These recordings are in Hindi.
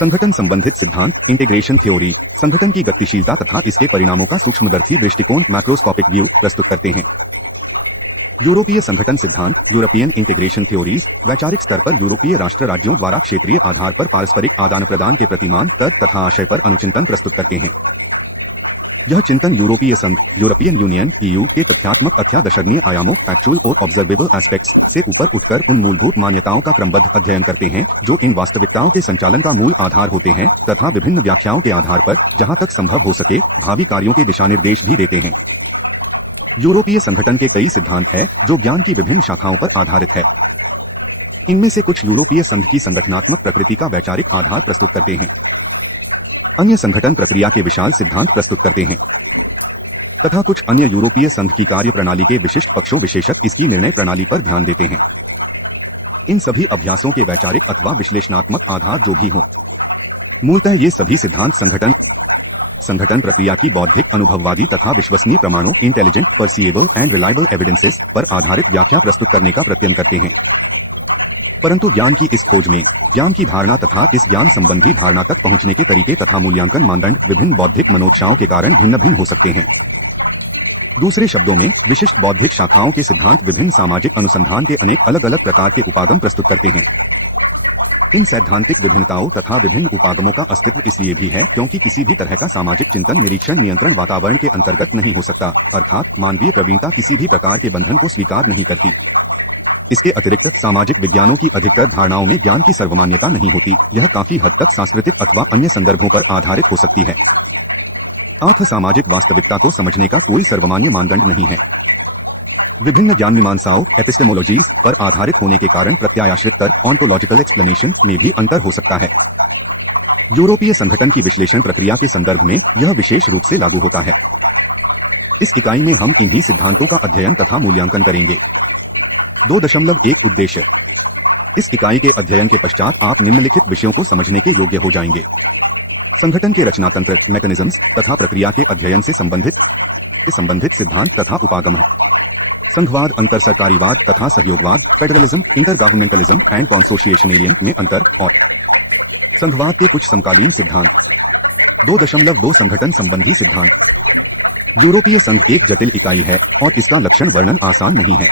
संगठन संबंधित सिद्धांत, इंटीग्रेशन थ्योरी, संगठन की गतिशीलता तथा इसके परिणामों का सूक्ष्मदर्शी दृष्टिकोण मैक्रोस्कोपिक व्यू प्रस्तुत करते हैं। यूरोपीय संगठन सिद्धांत, यूरोपियन इंटीग्रेशन थ्योरीज, वैचारिक स्तर पर यूरोपीय राष्ट्र राज्यों द्वारा क्षेत्रीय आधार पर पारस्परिक आदान प्रदान के प्रतिमान, तर्क तथा आशय पर अनुचिंतन प्रस्तुत करते हैं। यह चिंतन यूरोपीय संघ, यूरोपियन यूनियन (ईयू) के तथ्यात्मक अथ्यादर्शनीय आयामों, फैक्चुअल और ऑब्जर्वेबल एस्पेक्ट्स से ऊपर उठकर उन मूलभूत मान्यताओं का क्रमबद्ध अध्ययन करते हैं जो इन वास्तविकताओं के संचालन का मूल आधार होते हैं, तथा विभिन्न व्याख्याओं के आधार पर, जहां तक संभव हो सके, भावी कार्यों के दिशानिर्देश भी देते हैं। यूरोपीय संगठन के कई सिद्धांत हैं जो ज्ञान की विभिन्न शाखाओं पर आधारित है। इनमें से कुछ यूरोपीय संघ की संगठनात्मक प्रकृति का वैचारिक आधार प्रस्तुत करते हैं, अन्य संगठन प्रक्रिया के विशाल सिद्धांत प्रस्तुत करते हैं, तथा कुछ अन्य यूरोपीय संघ की कार्य प्रणाली के विशिष्ट पक्षों विशेषत इसकी निर्णय प्रणाली पर ध्यान देते हैं। इन सभी अभ्यासों के वैचारिक अथवा विश्लेषणात्मक आधार जो भी हों, मूलतः ये सभी सिद्धांत संगठन प्रक्रिया की बौद्धिक, अनुभववादी तथा विश्वसनीय प्रमाणों, इंटेलिजेंट, परसीएबल एंड रिलायबल एविडेंसेस पर आधारित व्याख्या प्रस्तुत करने का प्रयत्न करते हैं। परंतु ज्ञान की इस खोज में ज्ञान की धारणा तथा इस ज्ञान संबंधी धारणा तक पहुंचने के तरीके तथा मूल्यांकन मानदंड विभिन्न बौद्धिक मनोदशाओं के कारण भिन्न भिन्न हो सकते हैं। दूसरे शब्दों में, विशिष्ट बौद्धिक शाखाओं के सिद्धांत विभिन्न सामाजिक अनुसंधान के अनेक अलग अलग प्रकार के उपागम प्रस्तुत करते हैं। इन सैद्धांतिक विभिन्नताओं तथा विभिन्न उपागमों का अस्तित्व इसलिए भी है क्योंकि किसी भी तरह का सामाजिक चिंतन निरीक्षण नियंत्रण वातावरण के अंतर्गत नहीं हो सकता, अर्थात मानवीय प्रवीणता किसी भी प्रकार के बंधन को स्वीकार नहीं करती। इसके अतिरिक्त सामाजिक विज्ञानों की अधिकतर धारणाओं में ज्ञान की सर्वमान्यता नहीं होती, यह काफी हद तक सांस्कृतिक अथवा अन्य संदर्भों पर आधारित हो सकती है। अतः सामाजिक वास्तविकता को समझने का कोई सर्वमान्य मानदंड नहीं है। विभिन्न ज्ञान मीमांसाओं, एपिस्टेमोलॉजीज पर आधारित होने के कारण प्रत्यायाश्रित तर्क, ऑन्टोलॉजिकल एक्सप्लेनेशन में भी अंतर हो सकता है। यूरोपीय संगठन की विश्लेषण प्रक्रिया के संदर्भ में यह विशेष रूप से लागू होता है। इस इकाई में हम इन्हीं सिद्धांतों का अध्ययन तथा मूल्यांकन करेंगे। 2.1 उद्देश्य। इस इकाई के अध्ययन के पश्चात आप निम्नलिखित विषयों को समझने के योग्य हो जाएंगे। संगठन के रचनातंत्र, मैकेनिज्म्स तथा प्रक्रिया के अध्ययन से संबंधित सिद्धांत तथा उपागम है। संघवाद, अंतर सरकारीवाद तथा सहयोगवाद, फेडरलिज्म, इंटरगवर्नमेंटलिज्म एंड कंसोशिएशनलिज्म में अंतर और संघवाद के कुछ समकालीन सिद्धांत। 2.2 संगठन संबंधी सिद्धांत। यूरोपीय संघ एक जटिल इकाई है और इसका लक्षण वर्णन आसान नहीं है।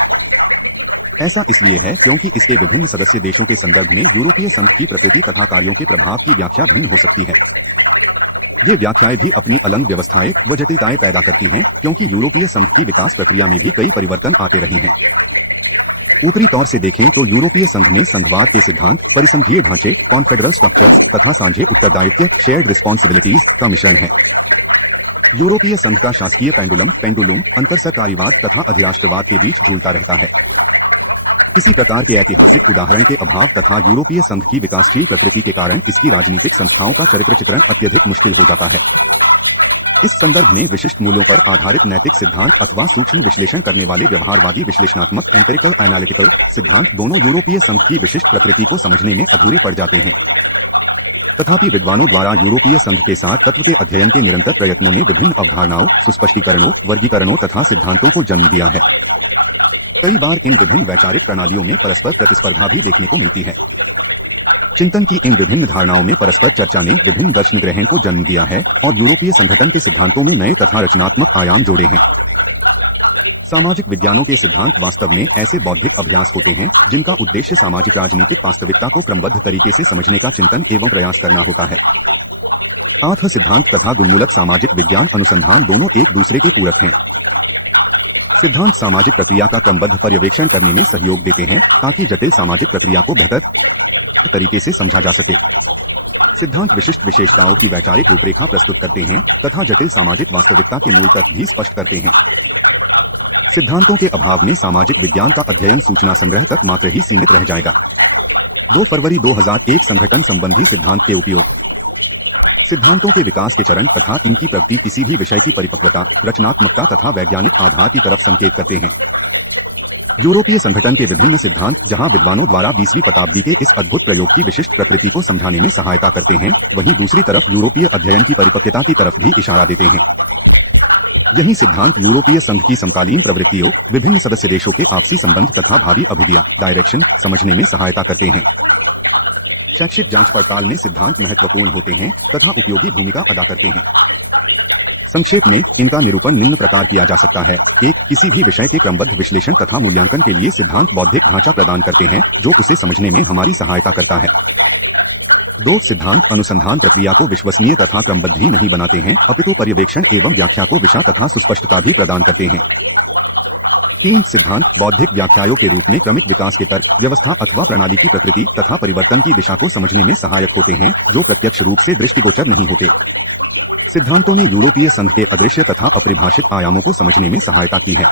ऐसा इसलिए है क्योंकि इसके विभिन्न सदस्य देशों के संदर्भ में यूरोपीय संघ की प्रकृति तथा कार्यों के प्रभाव की व्याख्या भिन्न हो सकती है। ये व्याख्याएं भी अपनी अलग व्यवस्थाएं व जटिलताएं पैदा करती हैं क्योंकि यूरोपीय संघ की विकास प्रक्रिया में भी कई परिवर्तन आते रहे हैं। ऊपरी तौर से देखें तो यूरोपीय संघ में संघवाद के सिद्धांत, परिसंघीय ढांचे, कॉन्फेडरल स्ट्रक्चर्स तथा साझे उत्तरदायित्व, शेयर्ड रिस्पॉन्सिबिलिटीज का मिश्रण है। यूरोपीय संघ का शासकीय पेंडुलम अंतर सरकारीवाद तथा अधिराष्ट्रवाद के बीच झूलता रहता है। किसी प्रकार के ऐतिहासिक उदाहरण के अभाव तथा यूरोपीय संघ की विकासशील प्रकृति के कारण इसकी राजनीतिक संस्थाओं का चरित्र चित्रण अत्यधिक मुश्किल हो जाता है। इस संदर्भ में विशिष्ट मूल्यों पर आधारित नैतिक सिद्धांत अथवा सूक्ष्म विश्लेषण करने वाले व्यवहारवादी विश्लेषणात्मक एम्पिरिकल एनालिटिकल सिद्धांत दोनों यूरोपीय संघ की विशिष्ट प्रकृति को समझने में अधूरे पड़ जाते हैं। तथापि विद्वानों द्वारा यूरोपीय संघ के साथ तत्व के अध्ययन के निरंतर प्रयत्नों ने विभिन्न अवधारणाओं, सुस्पष्टीकरणों, वर्गीकरणों तथा सिद्धांतों को जन्म दिया है। कई बार इन विभिन्न वैचारिक प्रणालियों में परस्पर प्रतिस्पर्धा भी देखने को मिलती है। चिंतन की इन विभिन्न धारणाओं में परस्पर चर्चा ने विभिन्न दर्शन ग्रहण को जन्म दिया है और यूरोपीय संगठन के सिद्धांतों में नए तथा रचनात्मक आयाम जोड़े हैं। सामाजिक विज्ञानों के सिद्धांत वास्तव में ऐसे बौद्धिक अभ्यास होते हैं जिनका उद्देश्य सामाजिक राजनीतिक वास्तविकता को क्रमबद्ध तरीके से समझने का चिंतन एवं प्रयास करना होता है। अतः सिद्धांत तथा गुणमूलक सामाजिक विज्ञान अनुसंधान दोनों एक दूसरे के पूरक हैं। सिद्धांत सामाजिक प्रक्रिया का क्रमबद्ध पर्यवेक्षण करने में सहयोग देते हैं ताकि जटिल सामाजिक प्रक्रिया को बेहतर तरीके से समझा जा सके। सिद्धांत विशिष्ट विशेषताओं की वैचारिक रूपरेखा प्रस्तुत करते हैं तथा जटिल सामाजिक वास्तविकता के मूल तत्व भी स्पष्ट करते हैं। सिद्धांतों के अभाव में सामाजिक विज्ञान का अध्ययन सूचना संग्रह तक मात्र ही सीमित रह जाएगा। 2 फरवरी 2001 संगठन संबंधी सिद्धांत के उपयोग। सिद्धांतों के विकास के चरण तथा इनकी प्रगति किसी भी विषय की परिपक्वता, रचनात्मकता तथा वैज्ञानिक आधार की तरफ संकेत करते हैं। यूरोपीय संगठन के विभिन्न सिद्धांत जहां विद्वानों द्वारा 20वीं शताब्दी के इस अद्भुत प्रयोग की विशिष्ट प्रकृति को समझाने में सहायता करते हैं, वहीं दूसरी तरफ यूरोपीय अध्ययन की परिपक्वता की तरफ भी इशारा देते हैं। यही सिद्धांत यूरोपीय संघ की समकालीन प्रवृत्तियों, विभिन्न सदस्य देशों के आपसी संबंध तथा भावी अभिधिया डायरेक्शन समझने में सहायता करते हैं। शैक्षिक जांच पड़ताल में सिद्धांत महत्वपूर्ण होते हैं तथा उपयोगी भूमिका अदा करते हैं। संक्षेप में इनका निरूपण निम्न प्रकार किया जा सकता है। एक, किसी भी विषय के क्रमबद्ध विश्लेषण तथा मूल्यांकन के लिए सिद्धांत बौद्धिक ढांचा प्रदान करते हैं जो उसे समझने में हमारी सहायता करता है। 2, सिद्धांत अनुसंधान प्रक्रिया को विश्वसनीय तथा क्रमबद्ध ही नहीं बनाते हैं अपितु पर्यवेक्षण एवं व्याख्या को विशा तथा सुस्पष्टता भी प्रदान करते हैं। 3, सिद्धांत बौद्धिक व्याख्याओं के रूप में क्रमिक विकास के तर्क, व्यवस्था अथवा प्रणाली की प्रकृति तथा परिवर्तन की दिशा को समझने में सहायक होते हैं जो प्रत्यक्ष रूप से दृष्टिगोचर नहीं होते। सिद्धांतों ने यूरोपीय संघ के अदृश्य तथा अपरिभाषित आयामों को समझने में सहायता की है।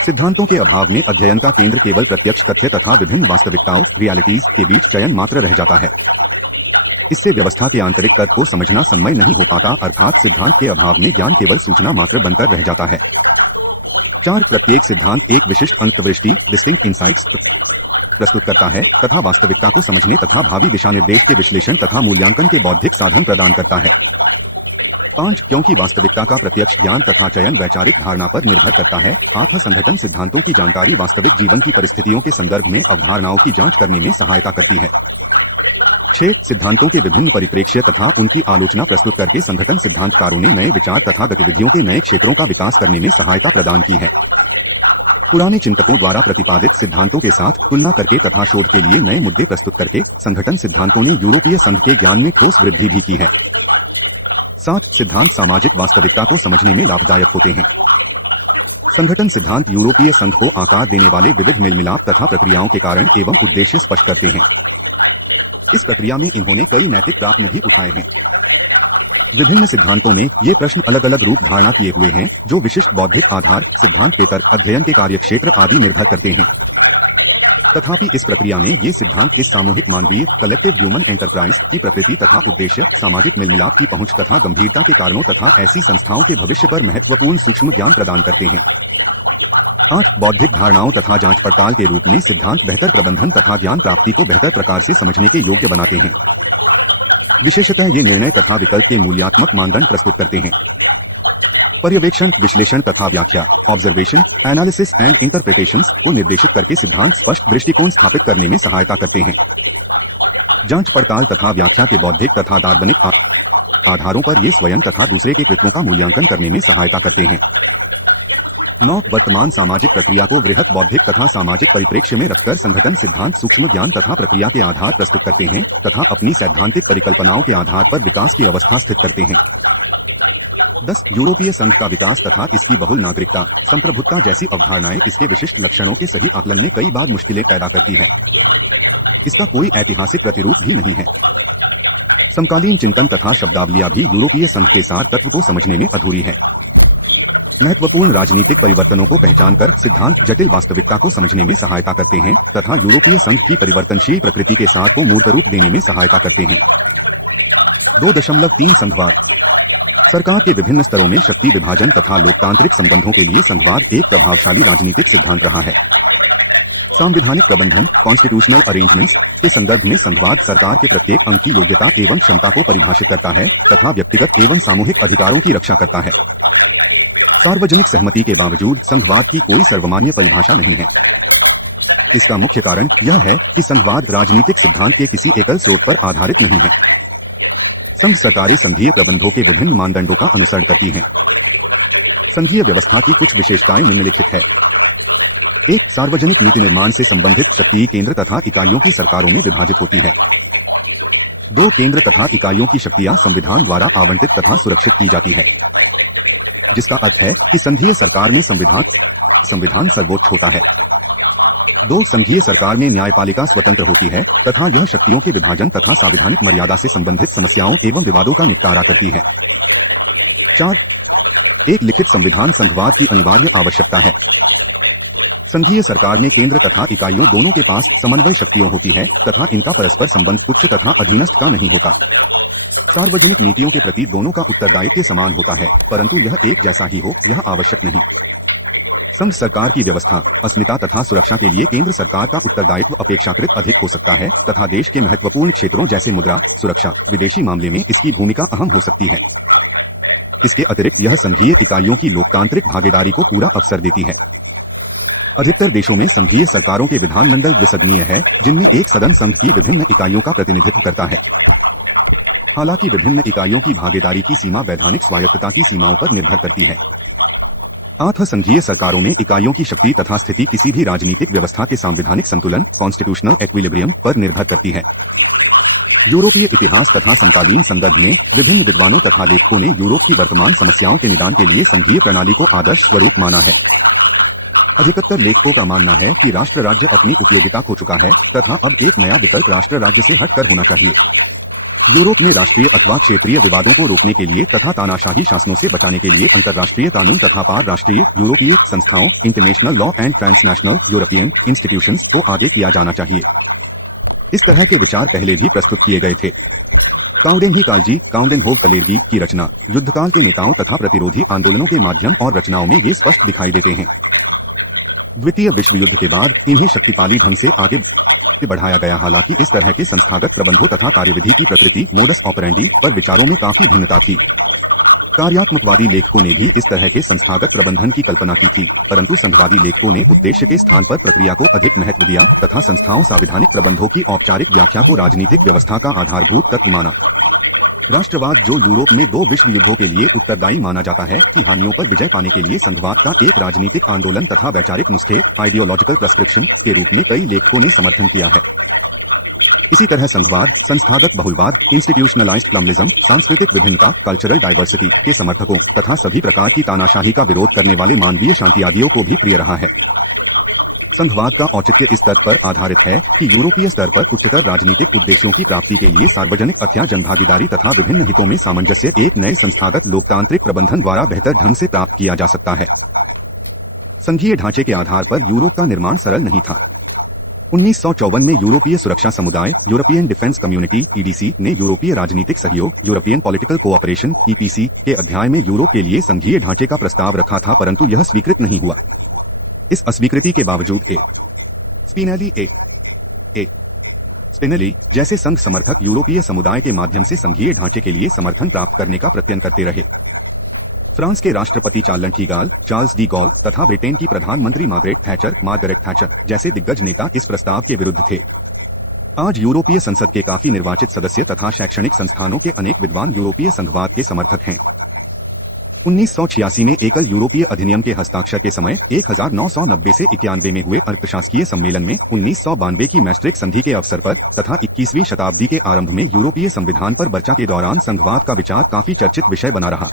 सिद्धांतों के अभाव में अध्ययन का केंद्र केवल प्रत्यक्ष तथ्य तथा विभिन्न वास्तविकताओं रियलिटीज के बीच चयन मात्र रह जाता है। इससे व्यवस्था के आंतरिक तर्क को समझना संभव नहीं हो पाता, अर्थात सिद्धांत के अभाव में ज्ञान केवल सूचना मात्र बनकर रह जाता है। 4, प्रत्येक सिद्धांत एक विशिष्ट अंतर्दृष्टि डिस्टिंक्ट इनसाइट्स प्रस्तुत करता है तथा वास्तविकता को समझने तथा भावी दिशा निर्देश के विश्लेषण तथा मूल्यांकन के बौद्धिक साधन प्रदान करता है। 5, क्योंकि वास्तविकता का प्रत्यक्ष ज्ञान तथा चयन वैचारिक धारणा पर निर्भर करता है, आत्म संगठन सिद्धांतों की जानकारी वास्तविक जीवन की परिस्थितियों के संदर्भ में अवधारणाओं की जांच करने में सहायता करती है। 6, सिद्धांतों के विभिन्न परिप्रेक्ष्य तथा उनकी आलोचना प्रस्तुत करके संगठन सिद्धांतकारों ने नए विचार तथा गतिविधियों के नए क्षेत्रों का विकास करने में सहायता प्रदान की है। पुराने चिंतकों द्वारा प्रतिपादित सिद्धांतों के साथ तुलना करके तथा शोध के लिए नए मुद्दे प्रस्तुत करके संगठन सिद्धांतों ने यूरोपीय संघ के ज्ञान में ठोस वृद्धि भी की है। 7, सिद्धांत सामाजिक वास्तविकता को समझने में लाभदायक होते हैं। संगठन सिद्धांत यूरोपीय संघ को आकार देने वाले विविध मेलमिलाप तथा प्रक्रियाओं के कारण एवं उद्देश्य स्पष्ट करते हैं। इस प्रक्रिया में इन्होंने कई नैतिक प्रश्न भी उठाए हैं। विभिन्न सिद्धांतों में ये प्रश्न अलग अलग रूप धारणा किए हुए हैं जो विशिष्ट बौद्धिक आधार, सिद्धांत के तर्क, अध्ययन के कार्यक्षेत्र आदि निर्भर करते हैं। तथापि इस प्रक्रिया में ये सिद्धांत इस सामूहिक मानवीय कलेक्टिव ह्यूमन एंटरप्राइज की प्रकृति तथा उद्देश्य, सामाजिक मेलमिलाप की पहुंच तथा गंभीरता के कारणों तथा ऐसी संस्थाओं के भविष्य पर महत्वपूर्ण सूक्ष्म ज्ञान प्रदान करते हैं। 8, बौद्धिक धारणाओं तथा जांच पड़ताल के रूप में सिद्धांत बेहतर प्रबंधन तथा ज्ञान प्राप्ति को बेहतर प्रकार से समझने के योग्य बनाते हैं। विशेषतः ये निर्णय तथा विकल्प के मूल्यात्मक मानदंड प्रस्तुत करते हैं। पर्यवेक्षण, विश्लेषण तथा व्याख्या ऑब्जर्वेशन, एनालिसिस एंड इंटरप्रिटेशंस को निर्देशित करके सिद्धांत स्पष्ट दृष्टिकोण स्थापित करने में सहायता करते हैं। जांच पड़ताल तथा व्याख्या के बौद्धिक तथा दार्शनिक आधारों पर ये स्वयं तथा दूसरे के कृत्यों का मूल्यांकन करने में सहायता करते हैं। 9, वर्तमान सामाजिक प्रक्रिया को वृहत बौद्धिक तथा सामाजिक परिप्रेक्ष्य में रखकर संगठन सिद्धांत सूक्ष्म ज्ञान तथा प्रक्रिया के आधार प्रस्तुत करते हैं तथा अपनी सैद्धांतिक परिकल्पनाओं के आधार पर विकास की अवस्था स्थित करते हैं। 10, यूरोपीय संघ का विकास तथा इसकी बहुल नागरिकता, संप्रभुत्ता जैसी अवधारणाएं इसके विशिष्ट लक्षणों के सही आकलन में कई बार मुश्किलें पैदा करती है। इसका कोई ऐतिहासिक प्रतिरूप भी नहीं है। समकालीन चिंतन तथा शब्दावलियां भी यूरोपीय संघ के सार तत्व को समझने में अधूरी है। महत्वपूर्ण राजनीतिक परिवर्तनों को पहचानकर सिद्धांत जटिल वास्तविकता को समझने में सहायता करते हैं तथा यूरोपीय संघ की परिवर्तनशील प्रकृति के सार को मूर्त रूप देने में सहायता करते हैं। 2.3 संघवाद। सरकार के विभिन्न स्तरों में शक्ति विभाजन तथा लोकतांत्रिक संबंधों के लिए संघवाद एक प्रभावशाली राजनीतिक सिद्धांत रहा है। सांविधानिक प्रबंधन कॉन्स्टिट्यूशनल अरेंजमेंट्स के संदर्भ में संघवाद सरकार के प्रत्येक अंग की योग्यता एवं क्षमता को परिभाषित करता है तथा व्यक्तिगत एवं सामूहिक अधिकारों की रक्षा करता है। सार्वजनिक सहमति के बावजूद संघवाद की कोई सर्वमान्य परिभाषा नहीं है। इसका मुख्य कारण यह है कि संघवाद राजनीतिक सिद्धांत के किसी एकल स्रोत पर आधारित नहीं है। संघ सरकारें संघीय प्रबंधों के विभिन्न मानदंडों का अनुसरण करती हैं। संघीय व्यवस्था की कुछ विशेषताएं निम्नलिखित है। 1, सार्वजनिक नीति निर्माण से संबंधित शक्ति केंद्र तथा इकाइयों की सरकारों में विभाजित होती है। 2, केंद्र तथा इकाइयों की शक्तियां संविधान द्वारा आवंटित तथा सुरक्षित की जाती है, जिसका अर्थ है कि संघीय सरकार में संविधान सर्वोच्च होता है। 2, संघीय सरकार में न्यायपालिका स्वतंत्र होती है तथा यह शक्तियों के विभाजन तथा संवैधानिक मर्यादा से संबंधित समस्याओं एवं विवादों का निपटारा करती है। 4, एक लिखित संविधान संघवाद की अनिवार्य आवश्यकता है। संघीय सरकार में केंद्र तथा इकाइयों दोनों के पास समन्वय शक्तियों होती है तथा इनका परस्पर संबंध उच्च तथा अधीनस्थ का नहीं होता। सार्वजनिक नीतियों के प्रति दोनों का उत्तरदायित्व समान होता है, परंतु यह एक जैसा ही हो यह आवश्यक नहीं। संघ सरकार की व्यवस्था, अस्मिता तथा सुरक्षा के लिए केंद्र सरकार का उत्तरदायित्व अपेक्षाकृत अधिक हो सकता है तथा देश के महत्वपूर्ण क्षेत्रों जैसे मुद्रा सुरक्षा, विदेशी मामले में इसकी भूमिका अहम हो सकती है। इसके अतिरिक्त यह संघीय इकाइयों की लोकतांत्रिक भागीदारी को पूरा अवसर देती है। अधिकतर देशों में संघीय सरकारों के विधानमंडल द्विसदनीय है, जिनमें एक सदन संघ की विभिन्न इकाइयों का प्रतिनिधित्व करता है। हालांकि विभिन्न इकाइयों की भागीदारी की सीमा वैधानिक स्वायत्तता की सीमाओं पर निर्भर करती है। अतः संघीय सरकारों में इकाइयों की शक्ति तथा स्थिति किसी भी राजनीतिक व्यवस्था के संवैधानिक संतुलन कॉन्स्टिट्यूशनल एक्विलिब्रियम पर निर्भर करती है। यूरोपीय इतिहास तथा समकालीन संदर्भ में विभिन्न विद्वानों तथा लेखकों ने यूरोप की वर्तमान समस्याओं के निदान के लिए संघीय प्रणाली को आदर्श स्वरूप माना है। अधिकतर लेखकों का मानना है कि राष्ट्र राज्य अपनी उपयोगिता खो चुका है तथा अब एक नया विकल्प राष्ट्र राज्य से हटकर होना चाहिए। यूरोप में राष्ट्रीय अथवा क्षेत्रीय विवादों को रोकने के लिए तथा तानाशाही शासनों से बचाने के लिए अंतर्राष्ट्रीय कानून तथा पार राष्ट्रीय यूरोपीय संस्थाओं international law and transnational European institutions को आगे किया जाना चाहिए। इस तरह के विचार पहले भी प्रस्तुत किए गए थे। काउडेनहीकालजी काउडेनहोव कलेरगी की रचना युद्धकाल के नेताओं तथा प्रतिरोधी आंदोलनों के माध्यम और रचनाओं में ये स्पष्ट दिखाई देते हैं। द्वितीय विश्व युद्ध के बाद इन्हें शक्तिशाली ढंग से आगे बढ़ाया गया। हालांकि इस तरह के संस्थागत प्रबंधों तथा कार्यविधि की प्रकृति मोडस ऑपरेंडी पर विचारों में काफी भिन्नता थी। कार्यात्मकवादी लेखकों ने भी इस तरह के संस्थागत प्रबंधन की कल्पना की थी, परंतु संघवादी लेखकों ने उद्देश्य के स्थान पर प्रक्रिया को अधिक महत्व दिया तथा संस्थाओं संवैधानिक प्रबंधों की औपचारिक व्याख्या को राजनीतिक व्यवस्था का आधारभूत तत्व माना। राष्ट्रवाद, जो यूरोप में 2 विश्व युद्धों के लिए उत्तरदायी माना जाता है, की हानियों पर विजय पाने के लिए संघवाद का एक राजनीतिक आंदोलन तथा वैचारिक नुस्खे आइडियोलॉजिकल प्रेस्क्रिप्शन के रूप में कई लेखकों ने समर्थन किया है। इसी तरह संघवाद, संस्थागत बहुलवाद, इंस्टीट्यूशनलाइज्ड प्लमलिज्म, सांस्कृतिक विभिन्नता कल्चरल डाइवर्सिटी के समर्थकों तथा सभी प्रकार की तानाशाही का विरोध करने वाले मानवीय शांतिवादियों को भी प्रिय रहा है। संघवाद का औचित्य इस तथ्य पर आधारित है कि यूरोपीय स्तर पर उच्चतर राजनीतिक उद्देश्यों की प्राप्ति के लिए सार्वजनिक अथवा जनभागीदारी तथा विभिन्न हितों में सामंजस्य एक नए संस्थागत लोकतांत्रिक प्रबंधन द्वारा बेहतर ढंग से प्राप्त किया जा सकता है। संघीय ढांचे के आधार पर यूरोप का निर्माण सरल नहीं था। 1954 में यूरोपीय सुरक्षा समुदाय यूरोपियन डिफेंस कम्युनिटी (ईडीसी) ने यूरोपीय राजनीतिक सहयोग यूरोपियन पॉलिटिकल कोऑपरेशन (ईपीसी) के अध्याय में यूरोप के लिए संघीय ढांचे का प्रस्ताव रखा था, परंतु यह स्वीकृत नहीं हुआ। इस अस्वीकृति के बावजूद स्पिनेली जैसे संघ समर्थक यूरोपीय समुदाय के माध्यम से संघीय ढांचे के लिए समर्थन प्राप्त करने का प्रयत्न करते रहे। फ्रांस के राष्ट्रपति चार्ल्स डी गॉल तथा ब्रिटेन की प्रधानमंत्री मार्गरेट थैचर जैसे दिग्गज नेता इस प्रस्ताव के विरुद्ध थे। आज यूरोपीय संसद के काफी निर्वाचित सदस्य तथा शैक्षणिक संस्थानों के अनेक विद्वान यूरोपीय संघवाद के समर्थक हैं। 1986 में एकल यूरोपीय अधिनियम के हस्ताक्षर के समय 1990 से 91 में हुए अर्थशास्त्रीय सम्मेलन में 1992 की मैस्ट्रिक्ट संधि के अवसर पर तथा 21वीं शताब्दी के आरंभ में यूरोपीय संविधान पर चर्चा के दौरान संघवाद का विचार काफी चर्चित विषय बना रहा।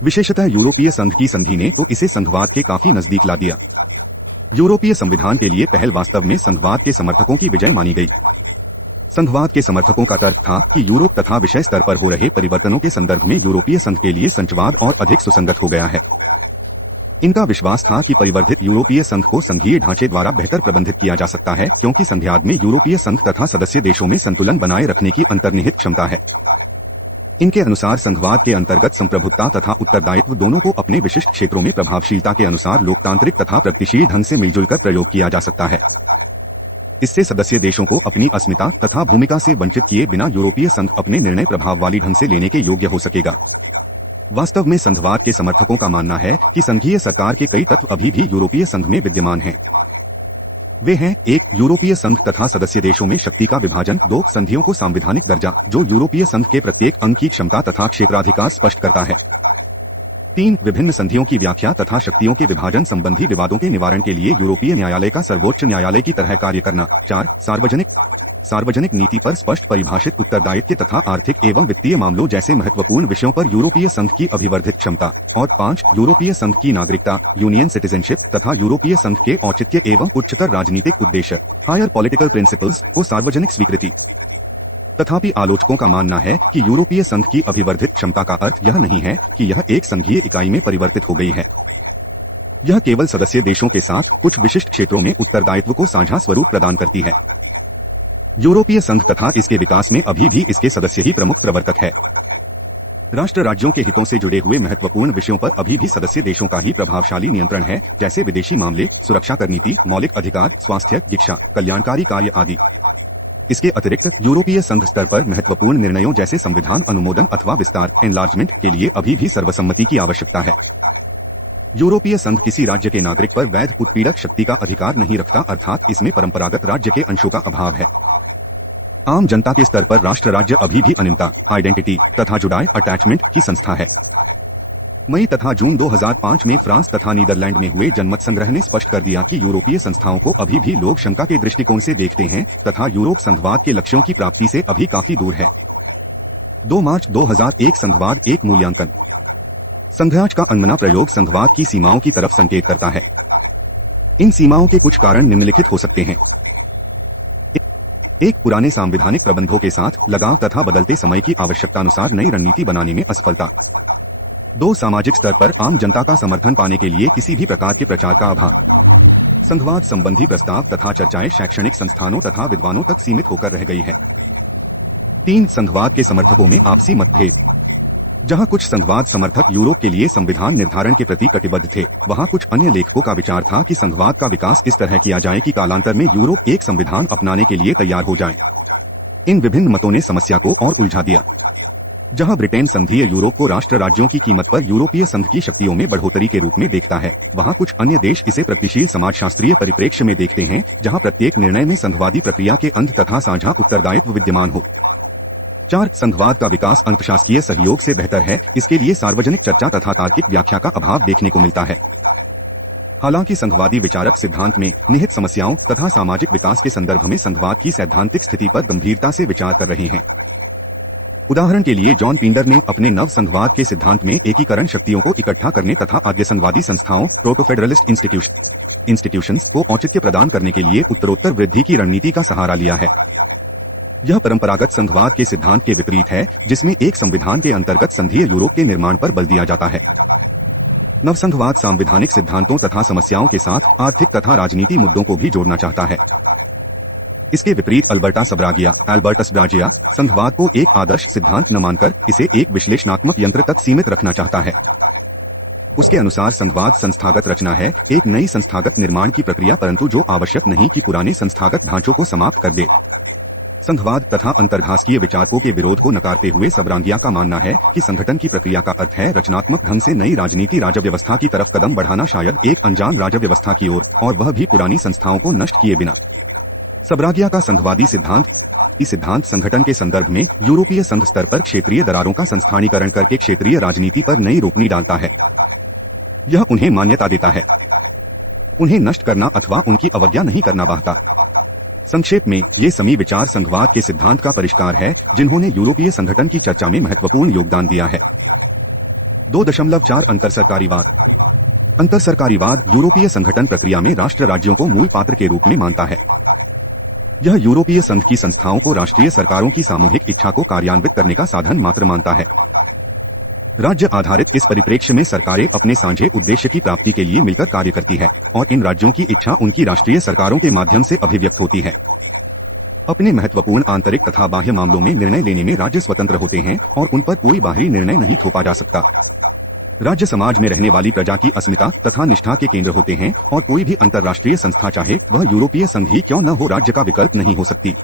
विशेषतः यूरोपीय संघ की संधि ने तो इसे संघवाद के काफी नजदीक ला दिया। यूरोपीय संविधान के लिए पहल वास्तव में संघवाद के समर्थकों की विजय मानी गई। संघवाद के समर्थकों का तर्क था कि यूरोप तथा विषय स्तर पर हो रहे परिवर्तनों के संदर्भ में यूरोपीय संघ के लिए संचवाद और अधिक सुसंगत हो गया है। इनका विश्वास था कि परिवर्तित यूरोपीय संघ को संघीय ढांचे द्वारा बेहतर प्रबंधित किया जा सकता है, क्योंकि संघवाद में यूरोपीय संघ तथा सदस्य देशों में संतुलन बनाए रखने की अंतर्निहित क्षमता है। इनके अनुसार संघवाद के अंतर्गत संप्रभुता तथा उत्तरदायित्व दोनों को अपने विशिष्ट क्षेत्रों में प्रभावशीलता के अनुसार लोकतांत्रिक तथा प्रगतिशील ढंग से मिलजुल कर प्रयोग किया जा सकता है। इससे सदस्य देशों को अपनी अस्मिता तथा भूमिका से वंचित किए बिना यूरोपीय संघ अपने निर्णय प्रभाववाली ढंग से लेने के योग्य हो सकेगा। वास्तव में संघवाद के समर्थकों का मानना है कि संघीय सरकार के कई तत्व अभी भी यूरोपीय संघ में विद्यमान हैं। वे हैं: 1. यूरोपीय संघ तथा सदस्य देशों में शक्ति का विभाजन। 2. संधियों को संवैधानिक दर्जा, जो यूरोपीय संघ के प्रत्येक अंग की क्षमता तथा क्षेत्राधिकार स्पष्ट करता है। 3. विभिन्न संधियों की व्याख्या तथा शक्तियों के विभाजन संबंधी विवादों के निवारण के लिए यूरोपीय न्यायालय का सर्वोच्च न्यायालय की तरह कार्य करना। 4. सार्वजनिक नीति पर स्पष्ट परिभाषित उत्तरदायित्व तथा आर्थिक एवं वित्तीय मामलों जैसे महत्वपूर्ण विषयों पर यूरोपीय संघ की अभिवर्धित क्षमता। और 5. यूरोपीय संघ की नागरिकता, यूनियन सिटीजनशिप तथा यूरोपीय संघ के औचित्य एवं उच्चतर राजनीतिक उद्देश्य, हायर पॉलिटिकल प्रिंसिपल्स को सार्वजनिक स्वीकृति। तथापि आलोचकों का मानना है कि यूरोपीय संघ की अभिवर्धित क्षमता का अर्थ यह नहीं है कि यह एक संघीय इकाई में परिवर्तित हो गई है। यह केवल सदस्य देशों के साथ कुछ विशिष्ट क्षेत्रों में उत्तरदायित्व को साझा स्वरूप प्रदान करती है। यूरोपीय संघ तथा इसके विकास में अभी भी इसके सदस्य ही प्रमुख प्रवर्तक है। राष्ट्र राज्यों के हितों से जुड़े हुए महत्वपूर्ण विषयों पर अभी भी सदस्य देशों का ही प्रभावशाली नियंत्रण है, जैसे विदेशी मामले, सुरक्षा कर नीति, मौलिक अधिकार, स्वास्थ्य, शिक्षा, कल्याणकारी कार्य आदि। इसके अतिरिक्त यूरोपीय संघ स्तर पर महत्वपूर्ण निर्णयों जैसे संविधान अनुमोदन अथवा विस्तार एनलार्जमेंट के लिए अभी भी सर्वसम्मति की आवश्यकता है। यूरोपीय संघ किसी राज्य के नागरिक पर वैध उत्पीड़क शक्ति का अधिकार नहीं रखता, अर्थात इसमें परंपरागत राज्य के अंशों का अभाव है। आम जनता के स्तर पर राष्ट्र राज्य अभी भी अनियंता, आइडेंटिटी तथा जुड़ाए अटैचमेंट की संस्था है। मई तथा जून 2005 में फ्रांस तथा नीदरलैंड में हुए जनमत संग्रह ने स्पष्ट कर दिया कि यूरोपीय संस्थाओं को अभी भी लोग शंका के दृष्टिकोण से देखते हैं तथा यूरोप संघवाद के लक्ष्यों की प्राप्ति से अभी काफी दूर है। 2 मार्च 2001 संघवाद एक मूल्यांकन। संघराज का अनमना प्रयोग संघवाद की सीमाओं की तरफ संकेत करता है। इन सीमाओं के कुछ कारण निम्नलिखित हो सकते हैं। एक, पुराने संवैधानिक प्रबंधों के साथ लगाव तथा बदलते समय की आवश्यकतानुसार नई रणनीति बनाने में असफलता। 2, सामाजिक स्तर पर आम जनता का समर्थन पाने के लिए किसी भी प्रकार के प्रचार का अभाव। संघवाद संबंधी प्रस्ताव तथा चर्चाएं शैक्षणिक संस्थानों तथा विद्वानों तक सीमित होकर रह गई है। 3, संघवाद के समर्थकों में आपसी मतभेद। जहां कुछ संघवाद समर्थक यूरोप के लिए संविधान निर्धारण के प्रति कटिबद्ध थे, वहां कुछ अन्य लेखकों का विचार था कि संघवाद का विकास इस तरह किया जाए कि कालांतर में यूरोप एक संविधान अपनाने के लिए तैयार हो जाए। इन विभिन्न मतों ने समस्या को और उलझा दिया। जहां ब्रिटेन संघीय यूरोप को राष्ट्र राज्यों की कीमत पर यूरोपीय संघ की शक्तियों में बढ़ोतरी के रूप में देखता है, वहां कुछ अन्य देश इसे प्रगतिशील समाजशास्त्रीय परिप्रेक्ष्य में देखते हैं, जहां प्रत्येक निर्णय में संघवादी प्रक्रिया के अंत तथा साझा उत्तरदायित्व विद्यमान हो। 4, संघवाद का विकास अंतरशासकीय सहयोग से बेहतर है, इसके लिए सार्वजनिक चर्चा तथा तार्किक व्याख्या का अभाव देखने को मिलता है। हालांकि संघवादी विचारक सिद्धांत में निहित समस्याओं तथा सामाजिक विकास के संदर्भ में संघवाद की सैद्धांतिक स्थिति पर गंभीरता से विचार कर रहे हैं। उदाहरण के लिए जॉन पिंडर ने अपने नव संघवाद के सिद्धांत में एकीकरण शक्तियों को इकट्ठा करने तथा आद्यसंघवादी संस्थाओं प्रोटोफेडरलिस्ट इंस्टीट्यूशंस को औचित्य प्रदान करने के लिए उत्तरोत्तर वृद्धि की रणनीति का सहारा लिया है। यह परंपरागत संघवाद के सिद्धांत के विपरीत है, जिसमें एक संविधान के अंतर्गत संघीय यूरोप के निर्माण पर बल दिया जाता है। नवसंघवाद संवैधानिक सिद्धांतों तथा समस्याओं के साथ आर्थिक तथा राजनीति मुद्दों को भी जोड़ना चाहता है। इसके विपरीत अल्बर्टस ब्राजिया संघवाद को एक आदर्श सिद्धांत न मानकर इसे एक विश्लेषणात्मक यंत्र तक सीमित रखना चाहता है। उसके अनुसार संघवाद संस्थागत रचना है, एक नई संस्थागत निर्माण की प्रक्रिया, परंतु जो आवश्यक नहीं कि पुराने संस्थागत ढांचों को समाप्त कर दे। संघवाद तथा अंतर्घाषीय विचारकों के विरोध को नकारते हुए सबरांगिया का मानना है कि संगठन की प्रक्रिया का अर्थ है रचनात्मक ढंग से नई राजनीति राज्य व्यवस्था की तरफ कदम बढ़ाना, शायद एक अनजान राज्य व्यवस्था की ओर, और वह भी पुरानी संस्थाओं को नष्ट किए बिना। सबरांगिया का संघवादी सिद्धांत संगठन के संदर्भ में यूरोपीय संघ स्तर पर क्षेत्रीय दरारों का संस्थानीकरण करके क्षेत्रीय राजनीति पर नई रोशनी डालता है। यह उन्हें मान्यता देता है, उन्हें नष्ट करना अथवा उनकी अवज्ञा नहीं करना बाहता। संक्षेप में, ये सभी विचार संघवाद के सिद्धांत का परिष्कार है, जिन्होंने यूरोपीय संगठन की चर्चा में महत्वपूर्ण योगदान दिया है। 2.4 अंतरसरकारीवाद यूरोपीय संगठन प्रक्रिया में राष्ट्र राज्यों को मूल पात्र के रूप में मानता है। यह यूरोपीय संघ की संस्थाओं को राष्ट्रीय सरकारों की सामूहिक इच्छा को कार्यान्वित करने का साधन मात्र मानता है। राज्य आधारित इस परिप्रेक्ष्य में सरकारें अपने साझे उद्देश्य की प्राप्ति के लिए मिलकर कार्य करती है, और इन राज्यों की इच्छा उनकी राष्ट्रीय सरकारों के माध्यम से अभिव्यक्त होती है। अपने महत्वपूर्ण आंतरिक तथा बाह्य मामलों में निर्णय लेने में राज्य स्वतंत्र होते हैं और उन पर कोई बाहरी निर्णय नहीं थोपा जा सकता। राज्य समाज में रहने वाली प्रजा की अस्मिता तथा निष्ठा के केंद्र होते हैं, और कोई भी अंतर्राष्ट्रीय संस्था, चाहे वह यूरोपीय संघ ही क्यों न हो, राज्य का विकल्प नहीं हो सकती।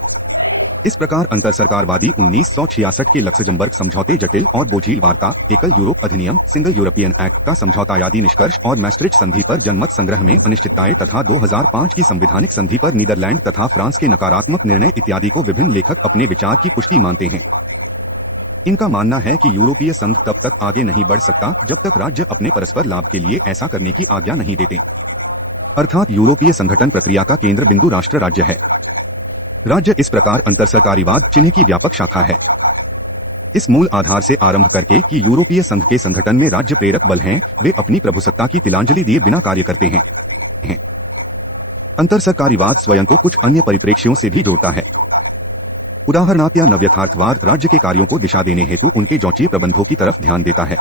इस प्रकार अंतरसरकारवादी 1966 के लक्समबर्ग समझौते, जटिल और बोझिल वार्ता, एकल यूरोप अधिनियम, सिंगल यूरोपियन एक्ट का समझौतायादी निष्कर्ष और मैस्ट्रिक्ट संधि पर जनमत संग्रह में अनिश्चितताएं तथा 2005 की संवैधानिक संधि पर नीदरलैंड तथा फ्रांस के नकारात्मक निर्णय इत्यादि को विभिन्न लेखक अपने विचार की पुष्टि मानते हैं। इनका मानना है कि यूरोपीय संघ तब तक आगे नहीं बढ़ सकता जब तक राज्य अपने परस्पर लाभ के लिए ऐसा करने की आज्ञा नहीं देते। अर्थात यूरोपीय संगठन प्रक्रिया का केंद्र बिंदु राष्ट्र राज्य है। राज्य इस प्रकार अंतरसरकारीवाद चिन्ह की व्यापक शाखा है। इस मूल आधार से आरंभ करके कि यूरोपीय संघ के संगठन में राज्य प्रेरक बल हैं, वे अपनी प्रभुसत्ता की तिलांजलि दिए बिना कार्य करते हैं। अंतरसरकारीवाद स्वयं को कुछ अन्य परिप्रेक्ष्यों से भी जोड़ता है। उदाहरणार्थ नव्यथार्थवाद राज्य के कार्यों को दिशा देने हेतु उनके जौचीय प्रबंधों की तरफ ध्यान देता है।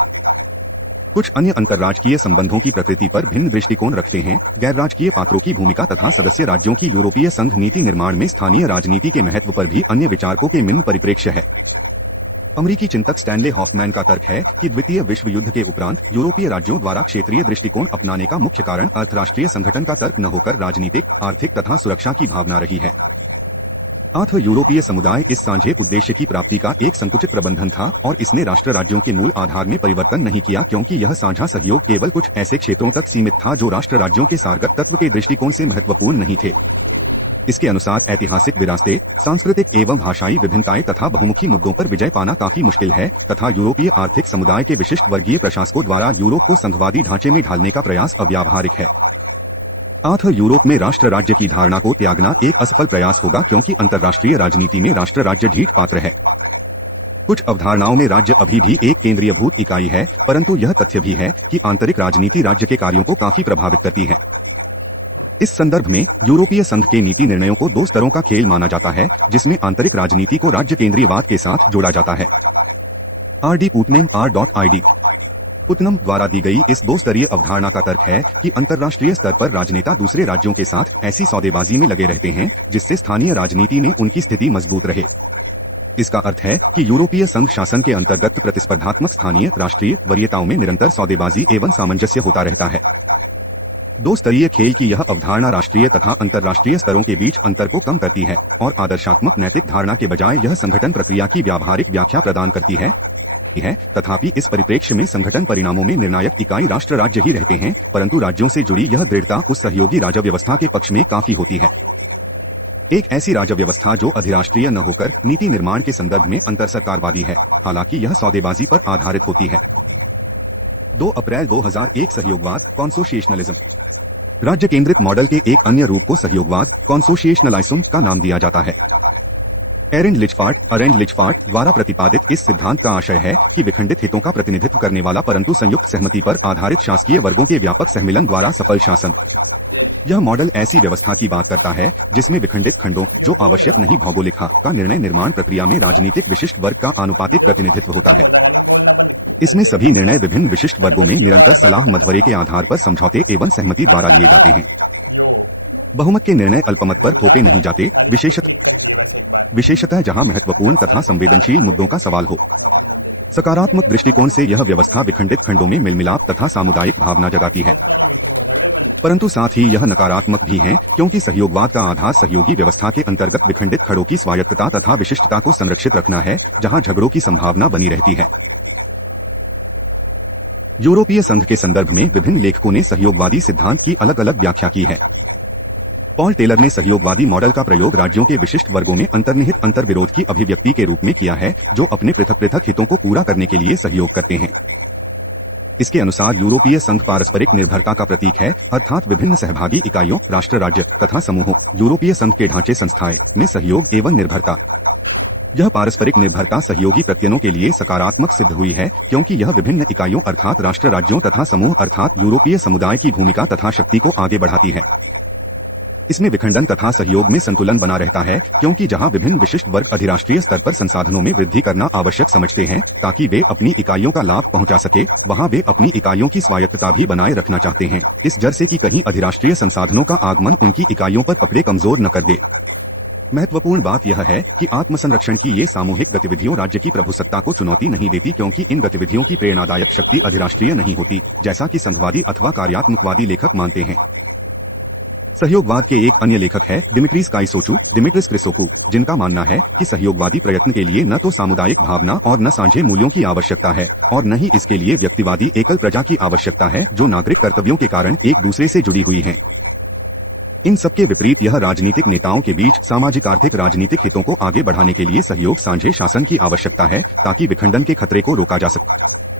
कुछ अन्य अंतर्राजकीय संबंधों की प्रकृति पर भिन्न दृष्टिकोण रखते हैं। गैर राजकीय पात्रों की भूमिका तथा सदस्य राज्यों की यूरोपीय संघ नीति निर्माण में स्थानीय राजनीति के महत्व पर भी अन्य विचारकों के निम्न परिप्रेक्ष्य है। अमेरिकी चिंतक स्टैनले हॉफमैन का तर्क है कि द्वितीय विश्व युद्ध के उपरांत यूरोपीय राज्यों द्वारा क्षेत्रीय दृष्टिकोण अपनाने का मुख्य कारण अंतर्राष्ट्रीय संगठन का तर्क न होकर राजनीतिक, आर्थिक तथा सुरक्षा की भावना रही है। आठ यूरोपीय समुदाय इस साझे उद्देश्य की प्राप्ति का एक संकुचित प्रबंधन था और इसने राष्ट्र राज्यों के मूल आधार में परिवर्तन नहीं किया, क्योंकि यह साझा सहयोग केवल कुछ ऐसे क्षेत्रों तक सीमित था जो राष्ट्र राज्यों के सारगत तत्व के दृष्टिकोण से महत्वपूर्ण नहीं थे। इसके अनुसार ऐतिहासिक विरासतें, सांस्कृतिक एवं भाषाई विभिन्नताएं तथा बहुमुखी मुद्दों पर विजय पाना काफी मुश्किल है तथा यूरोपीय आर्थिक समुदाय के विशिष्ट वर्गीय प्रशासकों द्वारा यूरोप को संघवादी ढांचे में ढालने का प्रयास अव्यावहारिक है। आठ यूरोप में राष्ट्र राज्य की धारणा को त्यागना एक असफल प्रयास होगा, क्योंकि अंतर्राष्ट्रीय राजनीति में राष्ट्र राज्य ढीठ पात्र है। कुछ अवधारणाओं में राज्य अभी भी एक केंद्रीयभूत इकाई है, परंतु यह तथ्य भी है कि आंतरिक राजनीति राज्य के कार्यों को काफी प्रभावित करती है। इस संदर्भ में यूरोपीय संघ के नीति निर्णयों को दो स्तरों का खेल माना जाता है, जिसमें आंतरिक राजनीति को राज्य केंद्रीयवाद के साथ जोड़ा जाता है। R.D. Putnam R.I.D. पुटनम द्वारा दी गई इस दो स्तरीय अवधारणा का तर्क है कि अंतर्राष्ट्रीय स्तर पर राजनेता दूसरे राज्यों के साथ ऐसी सौदेबाजी में लगे रहते हैं जिससे स्थानीय राजनीति में उनकी स्थिति मजबूत रहे। इसका अर्थ है कि यूरोपीय संघ शासन के अंतर्गत प्रतिस्पर्धात्मक स्थानीय राष्ट्रीय वरीयताओं में निरंतर सौदेबाजी एवं सामंजस्य होता रहता है। दो स्तरीय खेल की यह अवधारणा राष्ट्रीय तथा अंतर्राष्ट्रीय स्तरों के बीच अंतर को कम करती है और आदर्शात्मक नैतिक धारणा के बजाय यह संगठन प्रक्रिया की व्यावहारिक व्याख्या प्रदान करती है। तथापि इस परिप्रेक्ष्य में संगठन परिणामों में निर्णायक इकाई राष्ट्र राज्य ही रहते हैं, परंतु राज्यों से जुड़ी यह दृढ़ता उस सहयोगी राज्य व्यवस्था के पक्ष में काफी होती है। एक ऐसी राज्य व्यवस्था जो अधिराष्ट्रीय न होकर नीति निर्माण के संदर्भ में अंतर सरकारवादी है, हालांकि यह सौदेबाजी पर आधारित होती है। 2 अप्रैल 2001 सहयोगवाद कॉन्सोशिएशनलिज्म। राज्य केंद्रित मॉडल के एक अन्य रूप को सहयोगवाद कॉन्सोशिएशनलिज्म का नाम दिया जाता है। अरेंड लिचफार्ट द्वारा प्रतिपादित इस सिद्धांत का आशय है कि विखंडित हितों का प्रतिनिधित्व करने वाला परंतु संयुक्त सहमति पर आधारित शासकीय वर्गों के व्यापक सहमिलन द्वारा सफल शासन। यह मॉडल ऐसी व्यवस्था की बात करता है जिसमें विखंडित खंडों, जो आवश्यक नहीं भौगोलिक का निर्णय निर्माण प्रक्रिया में राजनीतिक विशिष्ट वर्ग का आनुपातिक प्रतिनिधित्व होता है। इसमें सभी निर्णय विभिन्न विशिष्ट वर्गों में निरंतर सलाह मशवरे के आधार पर समझौते एवं सहमति द्वारा लिए जाते हैं। बहुमत के निर्णय अल्पमत पर थोपे नहीं जाते, विशेषतः जहां महत्वपूर्ण तथा संवेदनशील मुद्दों का सवाल हो। सकारात्मक दृष्टिकोण से यह व्यवस्था विखंडित खंडों में मेलमिलाप तथा सामुदायिक भावना जगाती है, परंतु साथ ही यह नकारात्मक भी है, क्योंकि सहयोगवाद का आधार सहयोगी व्यवस्था के अंतर्गत विखंडित खंडों की स्वायत्तता तथा विशिष्टता को संरक्षित रखना है, जहां झगड़ों की संभावना बनी रहती है। यूरोपीय संघ के संदर्भ में विभिन्न लेखकों ने सहयोगवादी सिद्धांत की अलग अलग व्याख्या की है। पॉल टेलर ने सहयोगवादी मॉडल का प्रयोग राज्यों के विशिष्ट वर्गों में अंतर्निहित अंतर्विरोध की अभिव्यक्ति के रूप में किया है, जो अपने पृथक पृथक हितों को पूरा करने के लिए सहयोग करते हैं। इसके अनुसार यूरोपीय संघ पारस्परिक निर्भरता का प्रतीक है, अर्थात विभिन्न सहभागी इकाइयों, राष्ट्र राज्य तथा समूहों, यूरोपीय संघ के ढांचे संस्थाएं में सहयोग एवं निर्भरता। यह पारस्परिक निर्भरता सहयोगी प्रत्ययों के लिए सकारात्मक सिद्ध हुई है, क्योंकि यह विभिन्न इकाइयों अर्थात राष्ट्र राज्यों तथा समूह अर्थात यूरोपीय समुदाय की भूमिका तथा शक्ति को आगे बढ़ाती है। इसमें विखंडन तथा सहयोग में संतुलन बना रहता है, क्योंकि जहां विभिन्न विशिष्ट वर्ग अधिराष्ट्रीय स्तर पर संसाधनों में वृद्धि करना आवश्यक समझते हैं ताकि वे अपनी इकाइयों का लाभ पहुंचा सके, वहां वे अपनी इकाइयों की स्वायत्तता भी बनाए रखना चाहते हैं, इस डर से कि कहीं अधिराष्ट्रीय संसाधनों का आगमन उनकी इकाइयों पर पकड़े कमजोर न कर दे। महत्वपूर्ण बात यह है कि आत्मसंरक्षण की ये सामूहिक गतिविधियों राज्य की प्रभुसत्ता को चुनौती नहीं देती, क्योंकि इन गतिविधियों की प्रेरणादायक शक्ति अधिराष्ट्रीय नहीं होती, जैसा कि संघवादी अथवा कार्यात्मकवादी लेखक मानते हैं। सहयोगवाद के एक अन्य लेखक है दिमित्रिस क्रिसोकू, जिनका मानना है कि सहयोगवादी प्रयत्न के लिए न तो सामुदायिक भावना और न साझे मूल्यों की आवश्यकता है और न ही इसके लिए व्यक्तिवादी एकल प्रजा की आवश्यकता है, जो नागरिक कर्तव्यों के कारण एक दूसरे से जुड़ी हुई है। इन सबके विपरीत यह राजनीतिक नेताओं के बीच सामाजिक आर्थिक राजनीतिक हितों को आगे बढ़ाने के लिए सहयोग साझे शासन की आवश्यकता है, ताकि विखंडन के खतरे को रोका जा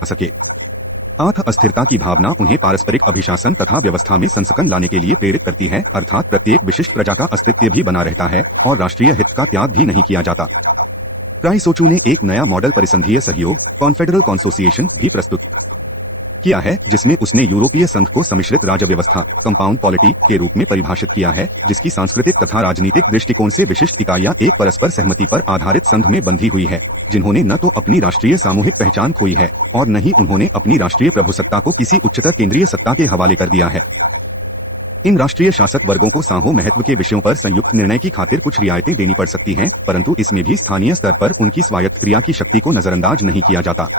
सके। अस्थिरता की भावना उन्हें पारस्परिक अभिशासन तथा व्यवस्था में संसकन लाने के लिए प्रेरित करती है, अर्थात प्रत्येक विशिष्ट प्रजा का अस्तित्व भी बना रहता है और राष्ट्रीय हित का त्याग भी नहीं किया जाता। क्राइसोचू ने एक नया मॉडल परिसंधीय सहयोग कॉन्फेडरल कॉन्सोसिएशन भी प्रस्तुत किया है, जिसमें उसने यूरोपीय संघ को सम्मिश्रित राज्य व्यवस्था कंपाउंड पॉलिटी के रूप में परिभाषित किया है, जिसकी सांस्कृतिक तथा राजनीतिक दृष्टिकोण से विशिष्ट इकाइयां एक परस्पर सहमति पर आधारित संघ में बंधी हुई है, जिन्होंने न तो अपनी राष्ट्रीय सामूहिक पहचान खोई है और न ही उन्होंने अपनी राष्ट्रीय प्रभुसत्ता को किसी उच्चतर केंद्रीय सत्ता के हवाले कर दिया है। इन राष्ट्रीय शासक वर्गों को साहो महत्व के विषयों पर संयुक्त निर्णय की खातिर कुछ रियायतें देनी पड़ सकती हैं, परंतु इसमें भी स्थानीय स्तर पर उनकी स्वायत्त क्रिया की शक्ति को नजरअंदाज नहीं किया जाता।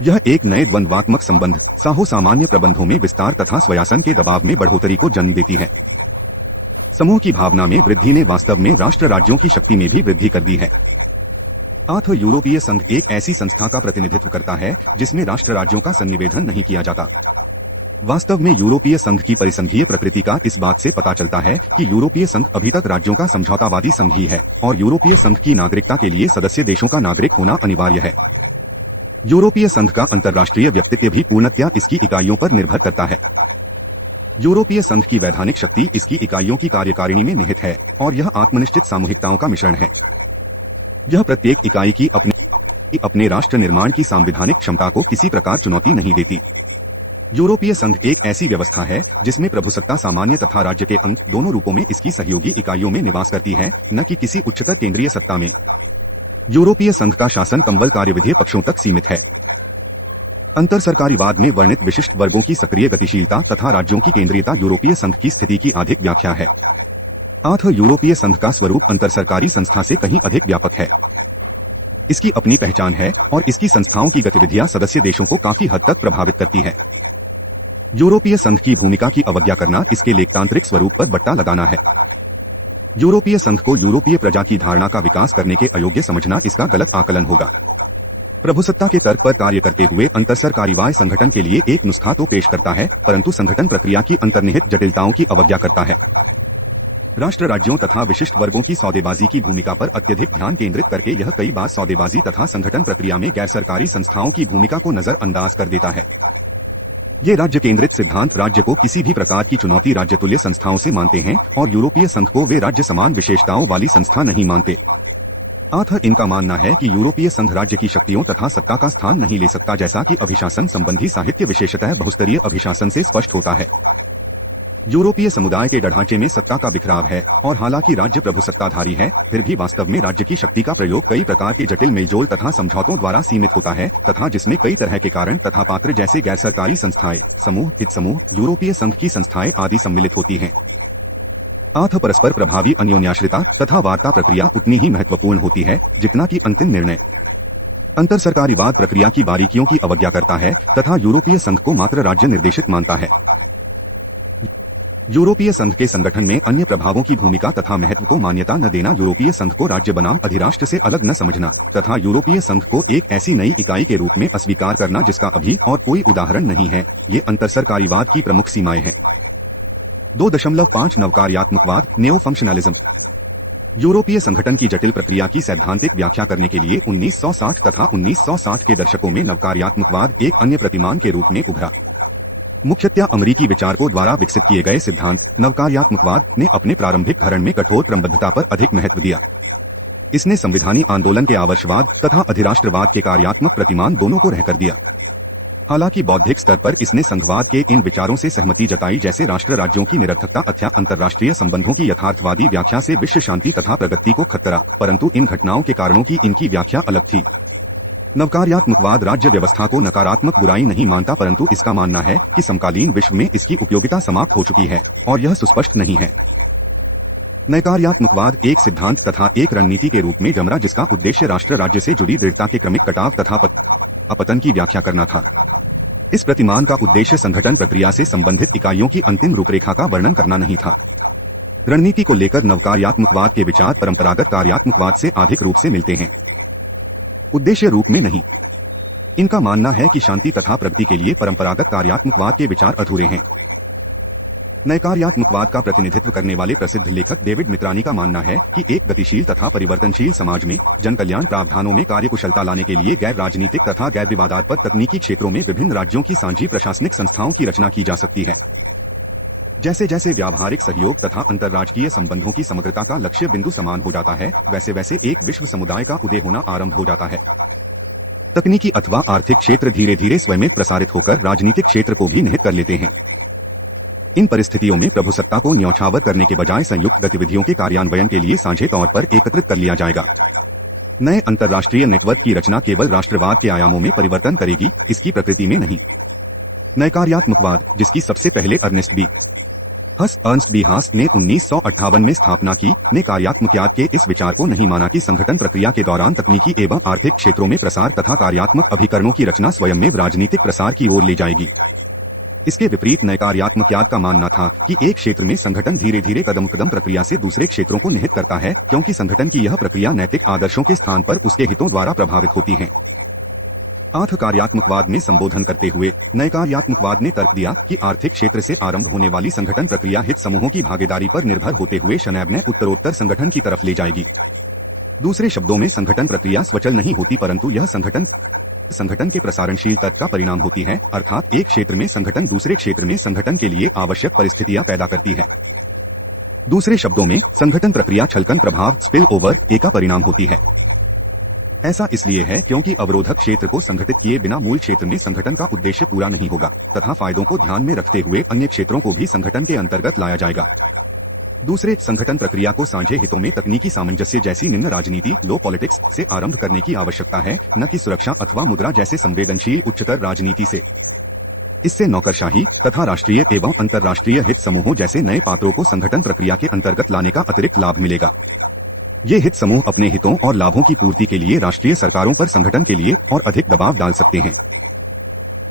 यह एक नए द्वंद्वात्मक संबंध साहो सामान्य प्रबंधों में विस्तार तथा स्वयासन के दबाव में बढ़ोतरी को जन्म देती है। समूह की भावना में वृद्धि ने वास्तव में राष्ट्र राज्यों की शक्ति में भी वृद्धि कर दी है। आठ यूरोपीय संघ एक ऐसी संस्था का प्रतिनिधित्व करता है जिसमें राष्ट्र राज्यों का संनिवेदन नहीं किया जाता। वास्तव में यूरोपीय संघ की परिसंघीय प्रकृति का इस बात से पता चलता है कि यूरोपीय संघ अभी तक राज्यों का समझौतावादी संघ ही है और यूरोपीय संघ की नागरिकता के लिए सदस्य देशों का नागरिक होना अनिवार्य है। यूरोपीय संघ का अंतर्राष्ट्रीय व्यक्तित्व भी पूर्णतया इसकी इकाइयों पर निर्भर करता है। यूरोपीय संघ की वैधानिक शक्ति इसकी इकाइयों की कार्यकारिणी में निहित है और यह आत्मनिश्चित सामूहिकताओं का मिश्रण है। यह प्रत्येक इकाई की अपने राष्ट्र निर्माण की संवैधानिक क्षमता को किसी प्रकार चुनौती नहीं देती। यूरोपीय संघ एक ऐसी व्यवस्था है जिसमें प्रभुसत्ता सामान्य तथा राज्य के अंग दोनों रूपों में इसकी सहयोगी इकाइयों में निवास करती है, न कि किसी उच्चतर केंद्रीय सत्ता में। यूरोपीय संघ का शासन कंबल कार्यविधेय पक्षों तक सीमित है। अंतर सरकारीवाद में वर्णित विशिष्ट वर्गों की सक्रिय गतिशीलता तथा राज्यों की केंद्रीयता यूरोपीय संघ की स्थिति की अधिक व्याख्या है। आठ यूरोपीय संघ का स्वरूप अंतर सरकारी संस्था से कहीं अधिक व्यापक है। इसकी अपनी पहचान है और इसकी संस्थाओं की गतिविधियां सदस्य देशों को काफी हद तक प्रभावित करती है। यूरोपीय संघ की भूमिका की अवज्ञा करना इसके लेखतांत्रिक स्वरूप पर बट्टा लगाना है। यूरोपीय संघ को यूरोपीय प्रजा की धारणा का विकास करने के अयोग्य समझना इसका गलत आकलन होगा। प्रभुसत्ता के तर्क पर कार्य करते हुए अंतरसरकारीवाद संगठन के लिए एक नुस्खा तो पेश करता है, परंतु संगठन प्रक्रिया की अंतर्निहित जटिलताओं की अवज्ञा करता है। राष्ट्र राज्यों तथा विशिष्ट वर्गों की सौदेबाजी की भूमिका पर अत्यधिक ध्यान केंद्रित करके यह कई बार सौदेबाजी तथा संगठन प्रक्रिया में गैर सरकारी संस्थाओं की भूमिका को नजरअंदाज कर देता है। ये राज्य केंद्रित सिद्धांत राज्य को किसी भी प्रकार की चुनौती राज्य तुल्य संस्थाओं से मानते हैं और यूरोपीय संघ को वे राज्य समान विशेषताओं वाली संस्था नहीं मानते। आठ इनका मानना है कि यूरोपीय संघ राज्य की शक्तियों तथा सत्ता का स्थान नहीं ले सकता, जैसा कि अभिशासन संबंधी साहित्य विशेषतः बहुस्तरीय अभिशासन से स्पष्ट होता है। यूरोपीय समुदाय के ढांचे में सत्ता का बिखराव है और हालांकि राज्य प्रभुसत्ताधारी है, फिर भी वास्तव में राज्य की शक्ति का प्रयोग कई प्रकार के जटिल मेलजोल तथा समझौतों द्वारा सीमित होता है तथा जिसमें कई तरह के कारण तथा पात्र जैसे गैर सरकारी संस्थाएं, समूह, हित समूह, यूरोपीय संघ की संस्थाएं आदि सम्मिलित होती हैं। आठ परस्पर प्रभावी अन्योन्याश्रिता तथा वार्ता प्रक्रिया उतनी ही महत्वपूर्ण होती है जितना कि अंतिम निर्णय। अंतर सरकारीवाद प्रक्रिया की बारीकियों की अवज्ञा करता है तथा यूरोपीय संघ को मात्र राज्य निर्देशित मानता है। यूरोपीय संघ के संगठन में अन्य प्रभावों की भूमिका तथा महत्व को मान्यता न देना, यूरोपीय संघ को राज्य बनाम अधिराष्ट्र से अलग न समझना तथा यूरोपीय संघ को एक ऐसी नई इकाई के रूप में अस्वीकार करना जिसका अभी और कोई उदाहरण नहीं है, ये अंतरसरकारीवाद की प्रमुख सीमाएं हैं। 2.5 नवकार्यात्मकवाद, नेओ फंक्शनलिज्म। यूरोपीय संगठन की जटिल प्रक्रिया की सैद्धांतिक व्याख्या करने के लिए 1960 तथा 1960 के दशकों में नवकार्यात्मकवाद एक अन्य प्रतिमान के रूप में उभरा। मुख्यतया अमेरिकी विचारकों द्वारा विकसित किए गए सिद्धांत नवकार्यात्मकवाद ने अपने प्रारंभिक धरण में कठोर क्रमबद्धता पर अधिक महत्व दिया। इसने संविधानी आंदोलन के आदर्शवाद तथा अधिराष्ट्रवाद के कार्यात्मक प्रतिमान दोनों को रहकर दिया। हालांकि बौद्धिक स्तर पर इसने संघवाद के इन विचारों से सहमति जताई, जैसे राष्ट्र राज्यों की निरर्थकता अथवा अंतर्राष्ट्रीय संबंधों की यथार्थवादी व्याख्या से विश्व शांति तथा प्रगति को खतरा, परंतु इन घटनाओं के कारणों की इनकी व्याख्या अलग थी। नवकार्यात्मकवाद राज्य व्यवस्था को नकारात्मक बुराई नहीं मानता, परंतु इसका मानना है कि समकालीन विश्व में इसकी उपयोगिता समाप्त हो चुकी है और यह सुस्पष्ट नहीं है। नवकार्यात्मकवाद एक सिद्धांत तथा एक रणनीति के रूप में जमरा, जिसका उद्देश्य राष्ट्र राज्य से जुड़ी दृढ़ता के क्रमिक कटाव तथा अपतन की व्याख्या करना था। इस प्रतिमान का उद्देश्य संगठन प्रक्रिया से संबंधित इकाइयों की अंतिम रूपरेखा का वर्णन करना नहीं था। रणनीति को लेकर नवकार्यात्मकवाद के विचार परंपरागत कार्यात्मकवाद से अधिक रूप से मिलते हैं, उद्देश्य रूप में नहीं। इनका मानना है कि शांति तथा प्रगति के लिए परंपरागत कार्यात्मकवाद के विचार अधूरे हैं। नए कार्यात्मकवाद का प्रतिनिधित्व करने वाले प्रसिद्ध लेखक डेविड मित्रानी का मानना है कि एक गतिशील तथा परिवर्तनशील समाज में जन कल्याण प्रावधानों में कार्यकुशलता लाने के लिए गैर राजनीतिक तथा गैर विवादास्पद तकनीकी क्षेत्रों में विभिन्न राज्यों की साझी प्रशासनिक संस्थाओं की रचना की जा सकती है। जैसे जैसे व्यावहारिक सहयोग तथा अंतर्राज्यीय संबंधों की समग्रता का लक्ष्य बिंदु समान हो जाता है, वैसे वैसे एक विश्व समुदाय का उदय होना आरंभ हो जाता है। तकनीकी अथवा आर्थिक क्षेत्र धीरे धीरे स्वयं प्रसारित होकर राजनीतिक क्षेत्र को भी निहित कर लेते हैं। इन परिस्थितियों में प्रभुसत्ता को न्यौछावर करने के बजाय संयुक्त गतिविधियों के कार्यान्वयन के लिए साझे तौर पर एकत्रित कर लिया जाएगा। नए अंतर्राष्ट्रीय नेटवर्क की रचना केवल राष्ट्रवाद के आयामों में परिवर्तन करेगी, इसकी प्रकृति में नहीं। नए कार्यात्मकवाद, जिसकी सबसे पहले अर्नेस्ट बी हास ने 1958 में स्थापना की, ने कार्यात्मकवाद के इस विचार को नहीं माना कि संगठन प्रक्रिया के दौरान तकनीकी एवं आर्थिक क्षेत्रों में प्रसार तथा कार्यात्मक अभिकरणों की रचना स्वयं में राजनीतिक प्रसार की ओर ले जाएगी। इसके विपरीत नैकार्यात्मकवाद का मानना था कि एक क्षेत्र में संगठन धीरे धीरे कदम कदम प्रक्रिया से दूसरे क्षेत्रों को निहित करता है, क्योंकि संगठन की यह प्रक्रिया नैतिक आदर्शों के स्थान पर उसके हितों द्वारा प्रभावित होती है। आर्थ-कार्यात्मकवाद में संबोधन करते हुए नैकार्यात्मकवाद ने तर्क दिया कि आर्थिक क्षेत्र से आरंभ होने वाली संगठन प्रक्रिया हित समूहों की भागीदारी पर निर्भर होते हुए शनैब्य उत्तरोत्तर संगठन की तरफ ले जाएगी। दूसरे शब्दों में संगठन प्रक्रिया स्वचल नहीं होती, परंतु यह संगठन के प्रसारणशील तर्क का परिणाम होती है, अर्थात एक क्षेत्र में संगठन दूसरे क्षेत्र में संगठन के लिए आवश्यक परिस्थितियां पैदा करती है। दूसरे शब्दों में संगठन प्रक्रिया छलकन प्रभाव स्पिल ओवर का परिणाम होती है। ऐसा इसलिए है क्योंकि अवरोधक क्षेत्र को संगठित किए बिना मूल क्षेत्र में संगठन का उद्देश्य पूरा नहीं होगा तथा फायदों को ध्यान में रखते हुए अन्य क्षेत्रों को भी संगठन के अंतर्गत लाया जाएगा। दूसरे संगठन प्रक्रिया को साझे हितों में तकनीकी सामंजस्य जैसी निम्न राजनीति लो पॉलिटिक्स से आरंभ करने की आवश्यकता है, न कि सुरक्षा अथवा मुद्रा जैसे संवेदनशील उच्चतर राजनीति से। इससे नौकरशाही तथा राष्ट्रीय एवं अंतर्राष्ट्रीय हित समूहों जैसे नए पात्रों को संगठन प्रक्रिया के अंतर्गत लाने का अतिरिक्त लाभ मिलेगा। ये हित समूह अपने हितों और लाभों की पूर्ति के लिए राष्ट्रीय सरकारों पर संगठन के लिए और अधिक दबाव डाल सकते हैं।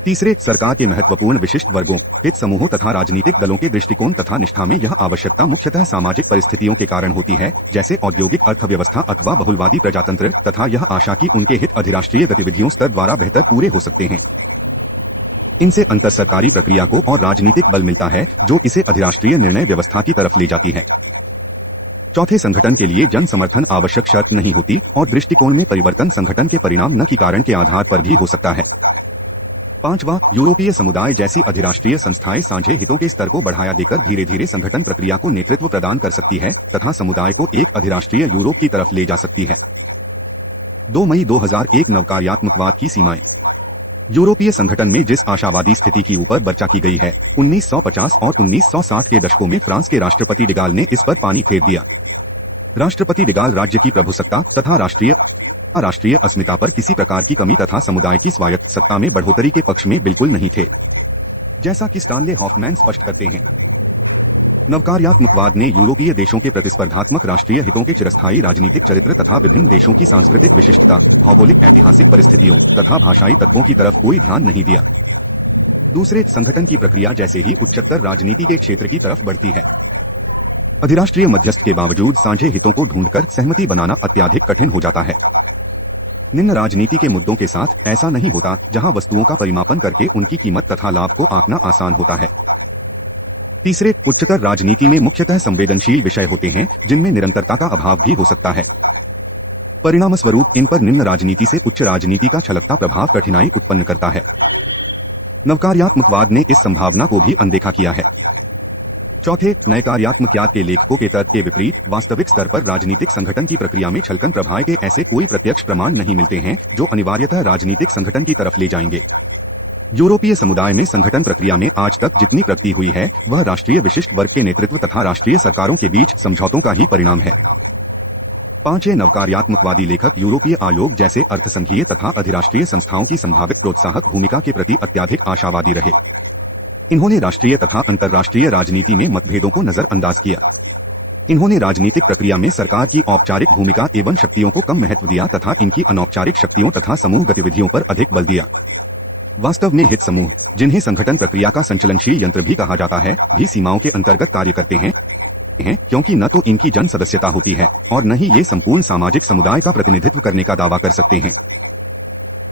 तीसरे, सरकार के महत्वपूर्ण विशिष्ट वर्गों, हित समूहों तथा राजनीतिक दलों के दृष्टिकोण तथा निष्ठा में यह आवश्यकता मुख्यतः सामाजिक परिस्थितियों के कारण होती है, जैसे औद्योगिक अर्थव्यवस्था अथवा बहुलवादी प्रजातंत्र, तथा यह आशा कि उनके हित अधिराष्ट्रीय गतिविधियों स्तर द्वारा बेहतर पूरे हो सकते हैं। इनसे अंतर सरकारी प्रक्रिया को और राजनीतिक बल मिलता है जो इसे अधिराष्ट्रीय निर्णय व्यवस्था की तरफ ले जाती है। चौथे, संगठन के लिए जन समर्थन आवश्यक शर्त नहीं होती और दृष्टिकोण में परिवर्तन संगठन के परिणाम न कि कारण के आधार पर भी हो सकता है। पांचवा, यूरोपीय समुदाय जैसी अधिराष्ट्रीय संस्थाएं साझे हितों के स्तर को बढ़ाया देकर धीरे धीरे संगठन प्रक्रिया को नेतृत्व प्रदान कर सकती है तथा समुदाय को एक अधिराष्ट्रीय यूरोप की तरफ ले जा सकती है। 2 मई 2001 नवकार्यात्मकवाद की सीमाएं। यूरोपीय संगठन में जिस आशावादी स्थिति की ऊपर चर्चा की गई है, 1950 और 1960 के दशकों में फ्रांस के राष्ट्रपति डिगाल ने इस पर पानी फेर दिया। राष्ट्रपति डिगाल राज्य की प्रभुसत्ता तथा राष्ट्रीय अस्मिता पर किसी प्रकार की कमी तथा समुदाय की स्वायत्त सत्ता में बढ़ोतरी के पक्ष में बिल्कुल नहीं थे, जैसा कि स्टानले हॉफमैन स्पष्ट करते हैं। नवकार्यात्मकवाद ने यूरोपीय देशों के प्रतिस्पर्धात्मक राष्ट्रीय हितों के चिरस्थायी राजनीतिक चरित्र तथा विभिन्न देशों की सांस्कृतिक विशिष्टता, भौगोलिक ऐतिहासिक परिस्थितियों तथा भाषाई तत्वों की तरफ कोई ध्यान नहीं दिया। दूसरे, संगठन की प्रक्रिया जैसे ही उच्चतर राजनीति के क्षेत्र की तरफ बढ़ती है, अधिराष्ट्रीय मध्यस्थ के बावजूद साझे हितों को ढूंढकर सहमति बनाना अत्यधिक कठिन हो जाता है। निम्न राजनीति के मुद्दों के साथ ऐसा नहीं होता, जहां वस्तुओं का परिमापन करके उनकी कीमत तथा लाभ को आंकना आसान होता है। तीसरे, उच्चतर राजनीति में मुख्यतः संवेदनशील विषय होते हैं जिनमें निरंतरता का अभाव भी हो सकता है। परिणामस्वरूप इन पर निम्न राजनीति से उच्च राजनीति का छलकता प्रभाव कठिनाई उत्पन्न करता है। नवकार्यात्मकवाद ने इस संभावना को भी अनदेखा किया है। चौथे, नैकार्यात्मकवाद के लेखकों के तर्क के विपरीत वास्तविक स्तर पर राजनीतिक संगठन की प्रक्रिया में छलकन प्रभाव के ऐसे कोई प्रत्यक्ष प्रमाण नहीं मिलते हैं जो अनिवार्यतः राजनीतिक संगठन की तरफ ले जाएंगे। यूरोपीय समुदाय में संगठन प्रक्रिया में आज तक जितनी प्रगति हुई है वह राष्ट्रीय विशिष्ट वर्ग के नेतृत्व तथा राष्ट्रीय सरकारों के बीच समझौतों का ही परिणाम है। पांचवें, नवकार्यात्मकवादी लेखक यूरोपीय आयोग जैसे अर्थसंघीय तथा अधिराष्ट्रीय संस्थाओं की संभावित प्रोत्साहक भूमिका के प्रति अत्यधिक आशावादी रहे। इन्होंने राष्ट्रीय तथा अंतर्राष्ट्रीय राजनीति में मतभेदों को नजरअंदाज किया। इन्होंने राजनीतिक प्रक्रिया में सरकार की औपचारिक भूमिका एवं शक्तियों को कम महत्व दिया तथा इनकी अनौपचारिक शक्तियों तथा समूह गतिविधियों पर अधिक बल दिया। वास्तव में हित समूह, जिन्हें संगठन प्रक्रिया का संचलनशील यंत्र भी कहा जाता है, भी सीमाओं के अंतर्गत कार्य करते हैं, क्योंकि न तो इनकी जन सदस्यता होती है और न ही ये संपूर्ण सामाजिक समुदाय का प्रतिनिधित्व करने का दावा कर सकते हैं।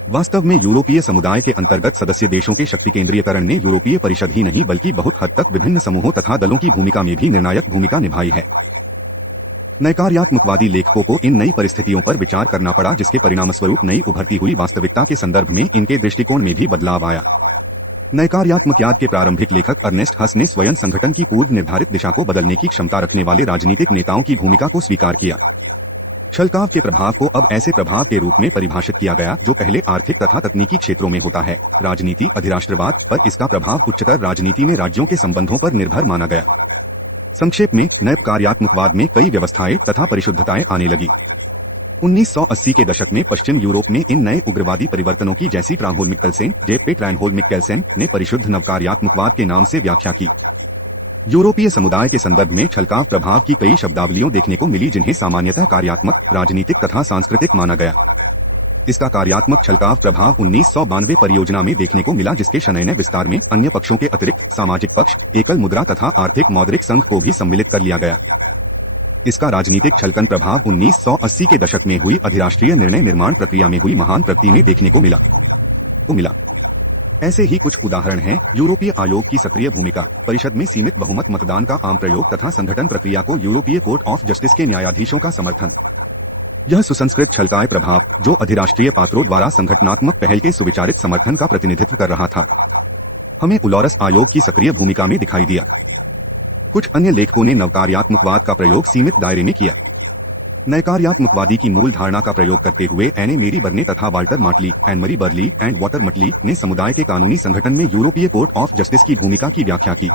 वास्तव में यूरोपीय समुदाय के अंतर्गत सदस्य देशों के शक्ति केंद्रीयकरण ने यूरोपीय परिषद ही नहीं बल्कि बहुत हद तक विभिन्न समूहों तथा दलों की भूमिका में भी निर्णायक भूमिका निभाई है। नैकार्यात्मकवादी लेखकों को इन नई परिस्थितियों पर विचार करना पड़ा, जिसके परिणामस्वरूप नई उभरती हुई वास्तविकता के संदर्भ में इनके दृष्टिकोण में भी बदलाव आया। नैकार्यात्मकवाद के प्रारंभिक लेखक अर्नेस्ट हस ने स्वयं संगठन की पूर्व निर्धारित दिशा को बदलने की क्षमता रखने वाले राजनीतिक नेताओं की भूमिका को स्वीकार किया। छलकाव के प्रभाव को अब ऐसे प्रभाव के रूप में परिभाषित किया गया जो पहले आर्थिक तथा तकनीकी क्षेत्रों में होता है। राजनीति अधिराष्ट्रवाद पर इसका प्रभाव उच्चतर राजनीति में राज्यों के संबंधों पर निर्भर माना गया। संक्षेप में, नैकार्यात्मकवाद में कई व्यवस्थाएं तथा परिशुद्धताएं आने लगी। 1980 के दशक में पश्चिम यूरोप में इन नए उग्रवादी परिवर्तनों की जैसी ट्रानहोल-मिक्केल्सेन ने परिशुद्ध नवकार्यात्मकवाद के नाम से व्याख्या की। यूरोपीय समुदाय के संदर्भ में छलकाव प्रभाव की कई शब्दावलियों देखने को मिली जिन्हें सामान्यतः कार्यात्मक, राजनीतिक तथा सांस्कृतिक माना गया। इसका कार्यात्मक छलकाव प्रभाव 1992 परियोजना में देखने को मिला, जिसके शनैनय विस्तार में अन्य पक्षों के अतिरिक्त सामाजिक पक्ष, एकल मुद्रा तथा आर्थिक मौद्रिक संघ को भी सम्मिलित कर लिया गया। इसका राजनीतिक छलकन प्रभाव 1980 के दशक में हुई अधिराष्ट्रीय निर्णय निर्माण प्रक्रिया में हुई महान प्रगति में देखने को मिला। ऐसे ही कुछ उदाहरण हैं: यूरोपीय आयोग की सक्रिय भूमिका, परिषद में सीमित बहुमत मतदान का आम प्रयोग तथा संगठन प्रक्रिया को यूरोपीय कोर्ट ऑफ जस्टिस के न्यायाधीशों का समर्थन। यह सुसंस्कृत छलकाय प्रभाव, जो अधिराष्ट्रीय पात्रों द्वारा संगठनात्मक पहल के सुविचारित समर्थन का प्रतिनिधित्व कर रहा था, हमें उलॉरस आयोग की सक्रिय भूमिका में दिखाई दिया। कुछ अन्य लेखकों ने नवकार्यात्मकवाद का प्रयोग सीमित दायरे में किया। नयकार्यात्मकवादी की मूल धारणा का प्रयोग करते हुए एने मेरी बर्ने तथा वाल्टर माटली, एन मरी बर्ली एंड वाटर मटली ने समुदाय के कानूनी संगठन में यूरोपीय कोर्ट ऑफ जस्टिस की भूमिका की व्याख्या की।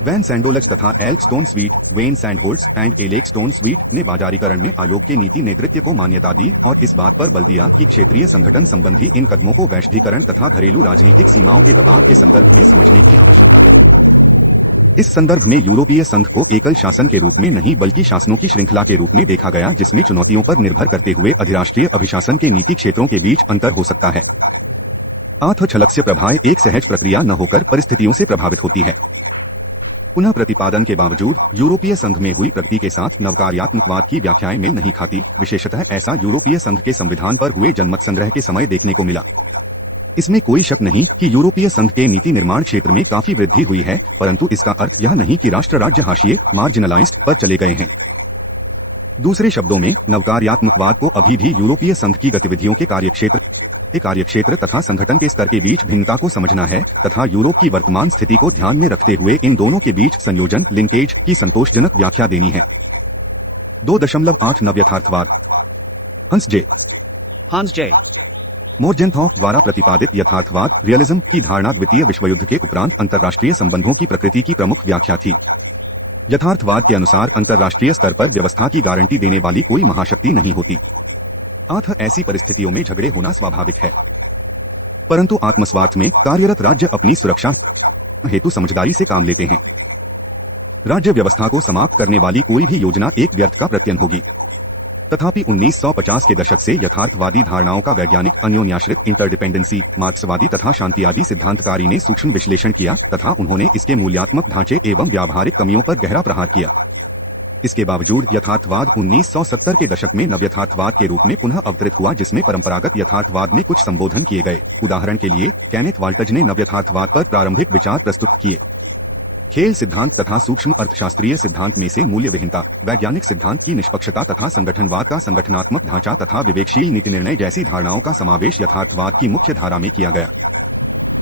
वैन सैंडोलज तथा Alec Stone Sweet, Wayne Sandholtz and Alec Stone Sweet ने बाजारीकरण में आयोग के नीति नेतृत्व को मान्यता दी और इस बात पर बल दिया कि क्षेत्रीय संगठन संबंधी इन कदमों को वैश्वीकरण तथा घरेलू राजनीतिक सीमाओं के दबाव के संदर्भ में समझने की आवश्यकता है। इस संदर्भ में यूरोपीय संघ को एकल शासन के रूप में नहीं बल्कि शासनों की श्रृंखला के रूप में देखा गया, जिसमें चुनौतियों पर निर्भर करते हुए अधिराष्ट्रीय अभिशासन के नीति क्षेत्रों के बीच अंतर हो सकता है। आत्म छलक्य प्रभाव एक सहज प्रक्रिया न होकर परिस्थितियों से प्रभावित होती है। पुनः प्रतिपादन के बावजूद यूरोपीय संघ में हुई प्रगति के साथ नवकार्यात्मकवाद की व्याख्याएं मेल नहीं खाती। विशेषतः ऐसा यूरोपीय संघ के संविधान पर हुए जनमत संग्रह के समय देखने को मिला। इसमें कोई शक नहीं कि यूरोपीय संघ के नीति निर्माण क्षेत्र में काफी वृद्धि हुई है, परंतु इसका अर्थ यह नहीं कि राष्ट्र राज्य हाशिए मार्जिनलाइज्ड पर चले गए हैं। दूसरे शब्दों में, नवकार्यात्मकवाद को अभी भी यूरोपीय संघ की गतिविधियों के कार्यक्षेत्र तथा संगठन के स्तर के बीच भिन्नता को समझना है तथा यूरोप की वर्तमान स्थिति को ध्यान में रखते हुए इन दोनों के बीच संयोजन लिंकेज की संतोषजनक व्याख्या देनी है। 2.8 नवयथार्थवाद। हंस जे मोर्जेंथॉ द्वारा प्रतिपादित यथार्थवाद रियलिज्म की धारणा द्वितीय विश्व युद्ध के उपरांत अंतर्राष्ट्रीय संबंधों की प्रकृति की प्रमुख व्याख्या थी। यथार्थवाद के अनुसार अंतर्राष्ट्रीय स्तर पर व्यवस्था की गारंटी देने वाली कोई महाशक्ति नहीं होती। ऐसी परिस्थितियों में झगड़े होना स्वाभाविक है, परंतु आत्मस्वार्थ में कार्यरत राज्य अपनी सुरक्षा हेतु समझदारी से काम लेते हैं। राज्य व्यवस्था को समाप्त करने वाली कोई भी योजना एक व्यर्थ का प्रत्यय होगी। तथापि 1950 के दशक से यथार्थवादी धारणाओं का वैज्ञानिक अन्योन्याश्रित इंटरडिपेंडेंसी, मार्क्सवादी तथा शांतिवादी सिद्धांतकारी ने सूक्ष्म विश्लेषण किया तथा उन्होंने इसके मूल्यात्मक ढांचे एवं व्यावहारिक कमियों पर गहरा प्रहार किया। इसके बावजूद यथार्थवाद 1970 के दशक में नवयथार्थवाद के रूप में पुनः अवतरित हुआ, जिसमें परंपरागत यथार्थवाद में कुछ संबोधन किए गए। उदाहरण के लिए केनेथ वाल्टज ने नवयथार्थवाद पर प्रारंभिक विचार प्रस्तुत किए। खेल सिद्धांत तथा सूक्ष्म अर्थशास्त्रीय सिद्धांत में से मूल्य विहीनता, वैज्ञानिक सिद्धांत की निष्पक्षता तथा संगठनवाद का संगठनात्मक ढांचा तथा विवेकशील नीति निर्णय जैसी धारणाओं का समावेश यथार्थवाद की मुख्य धारा में किया गया।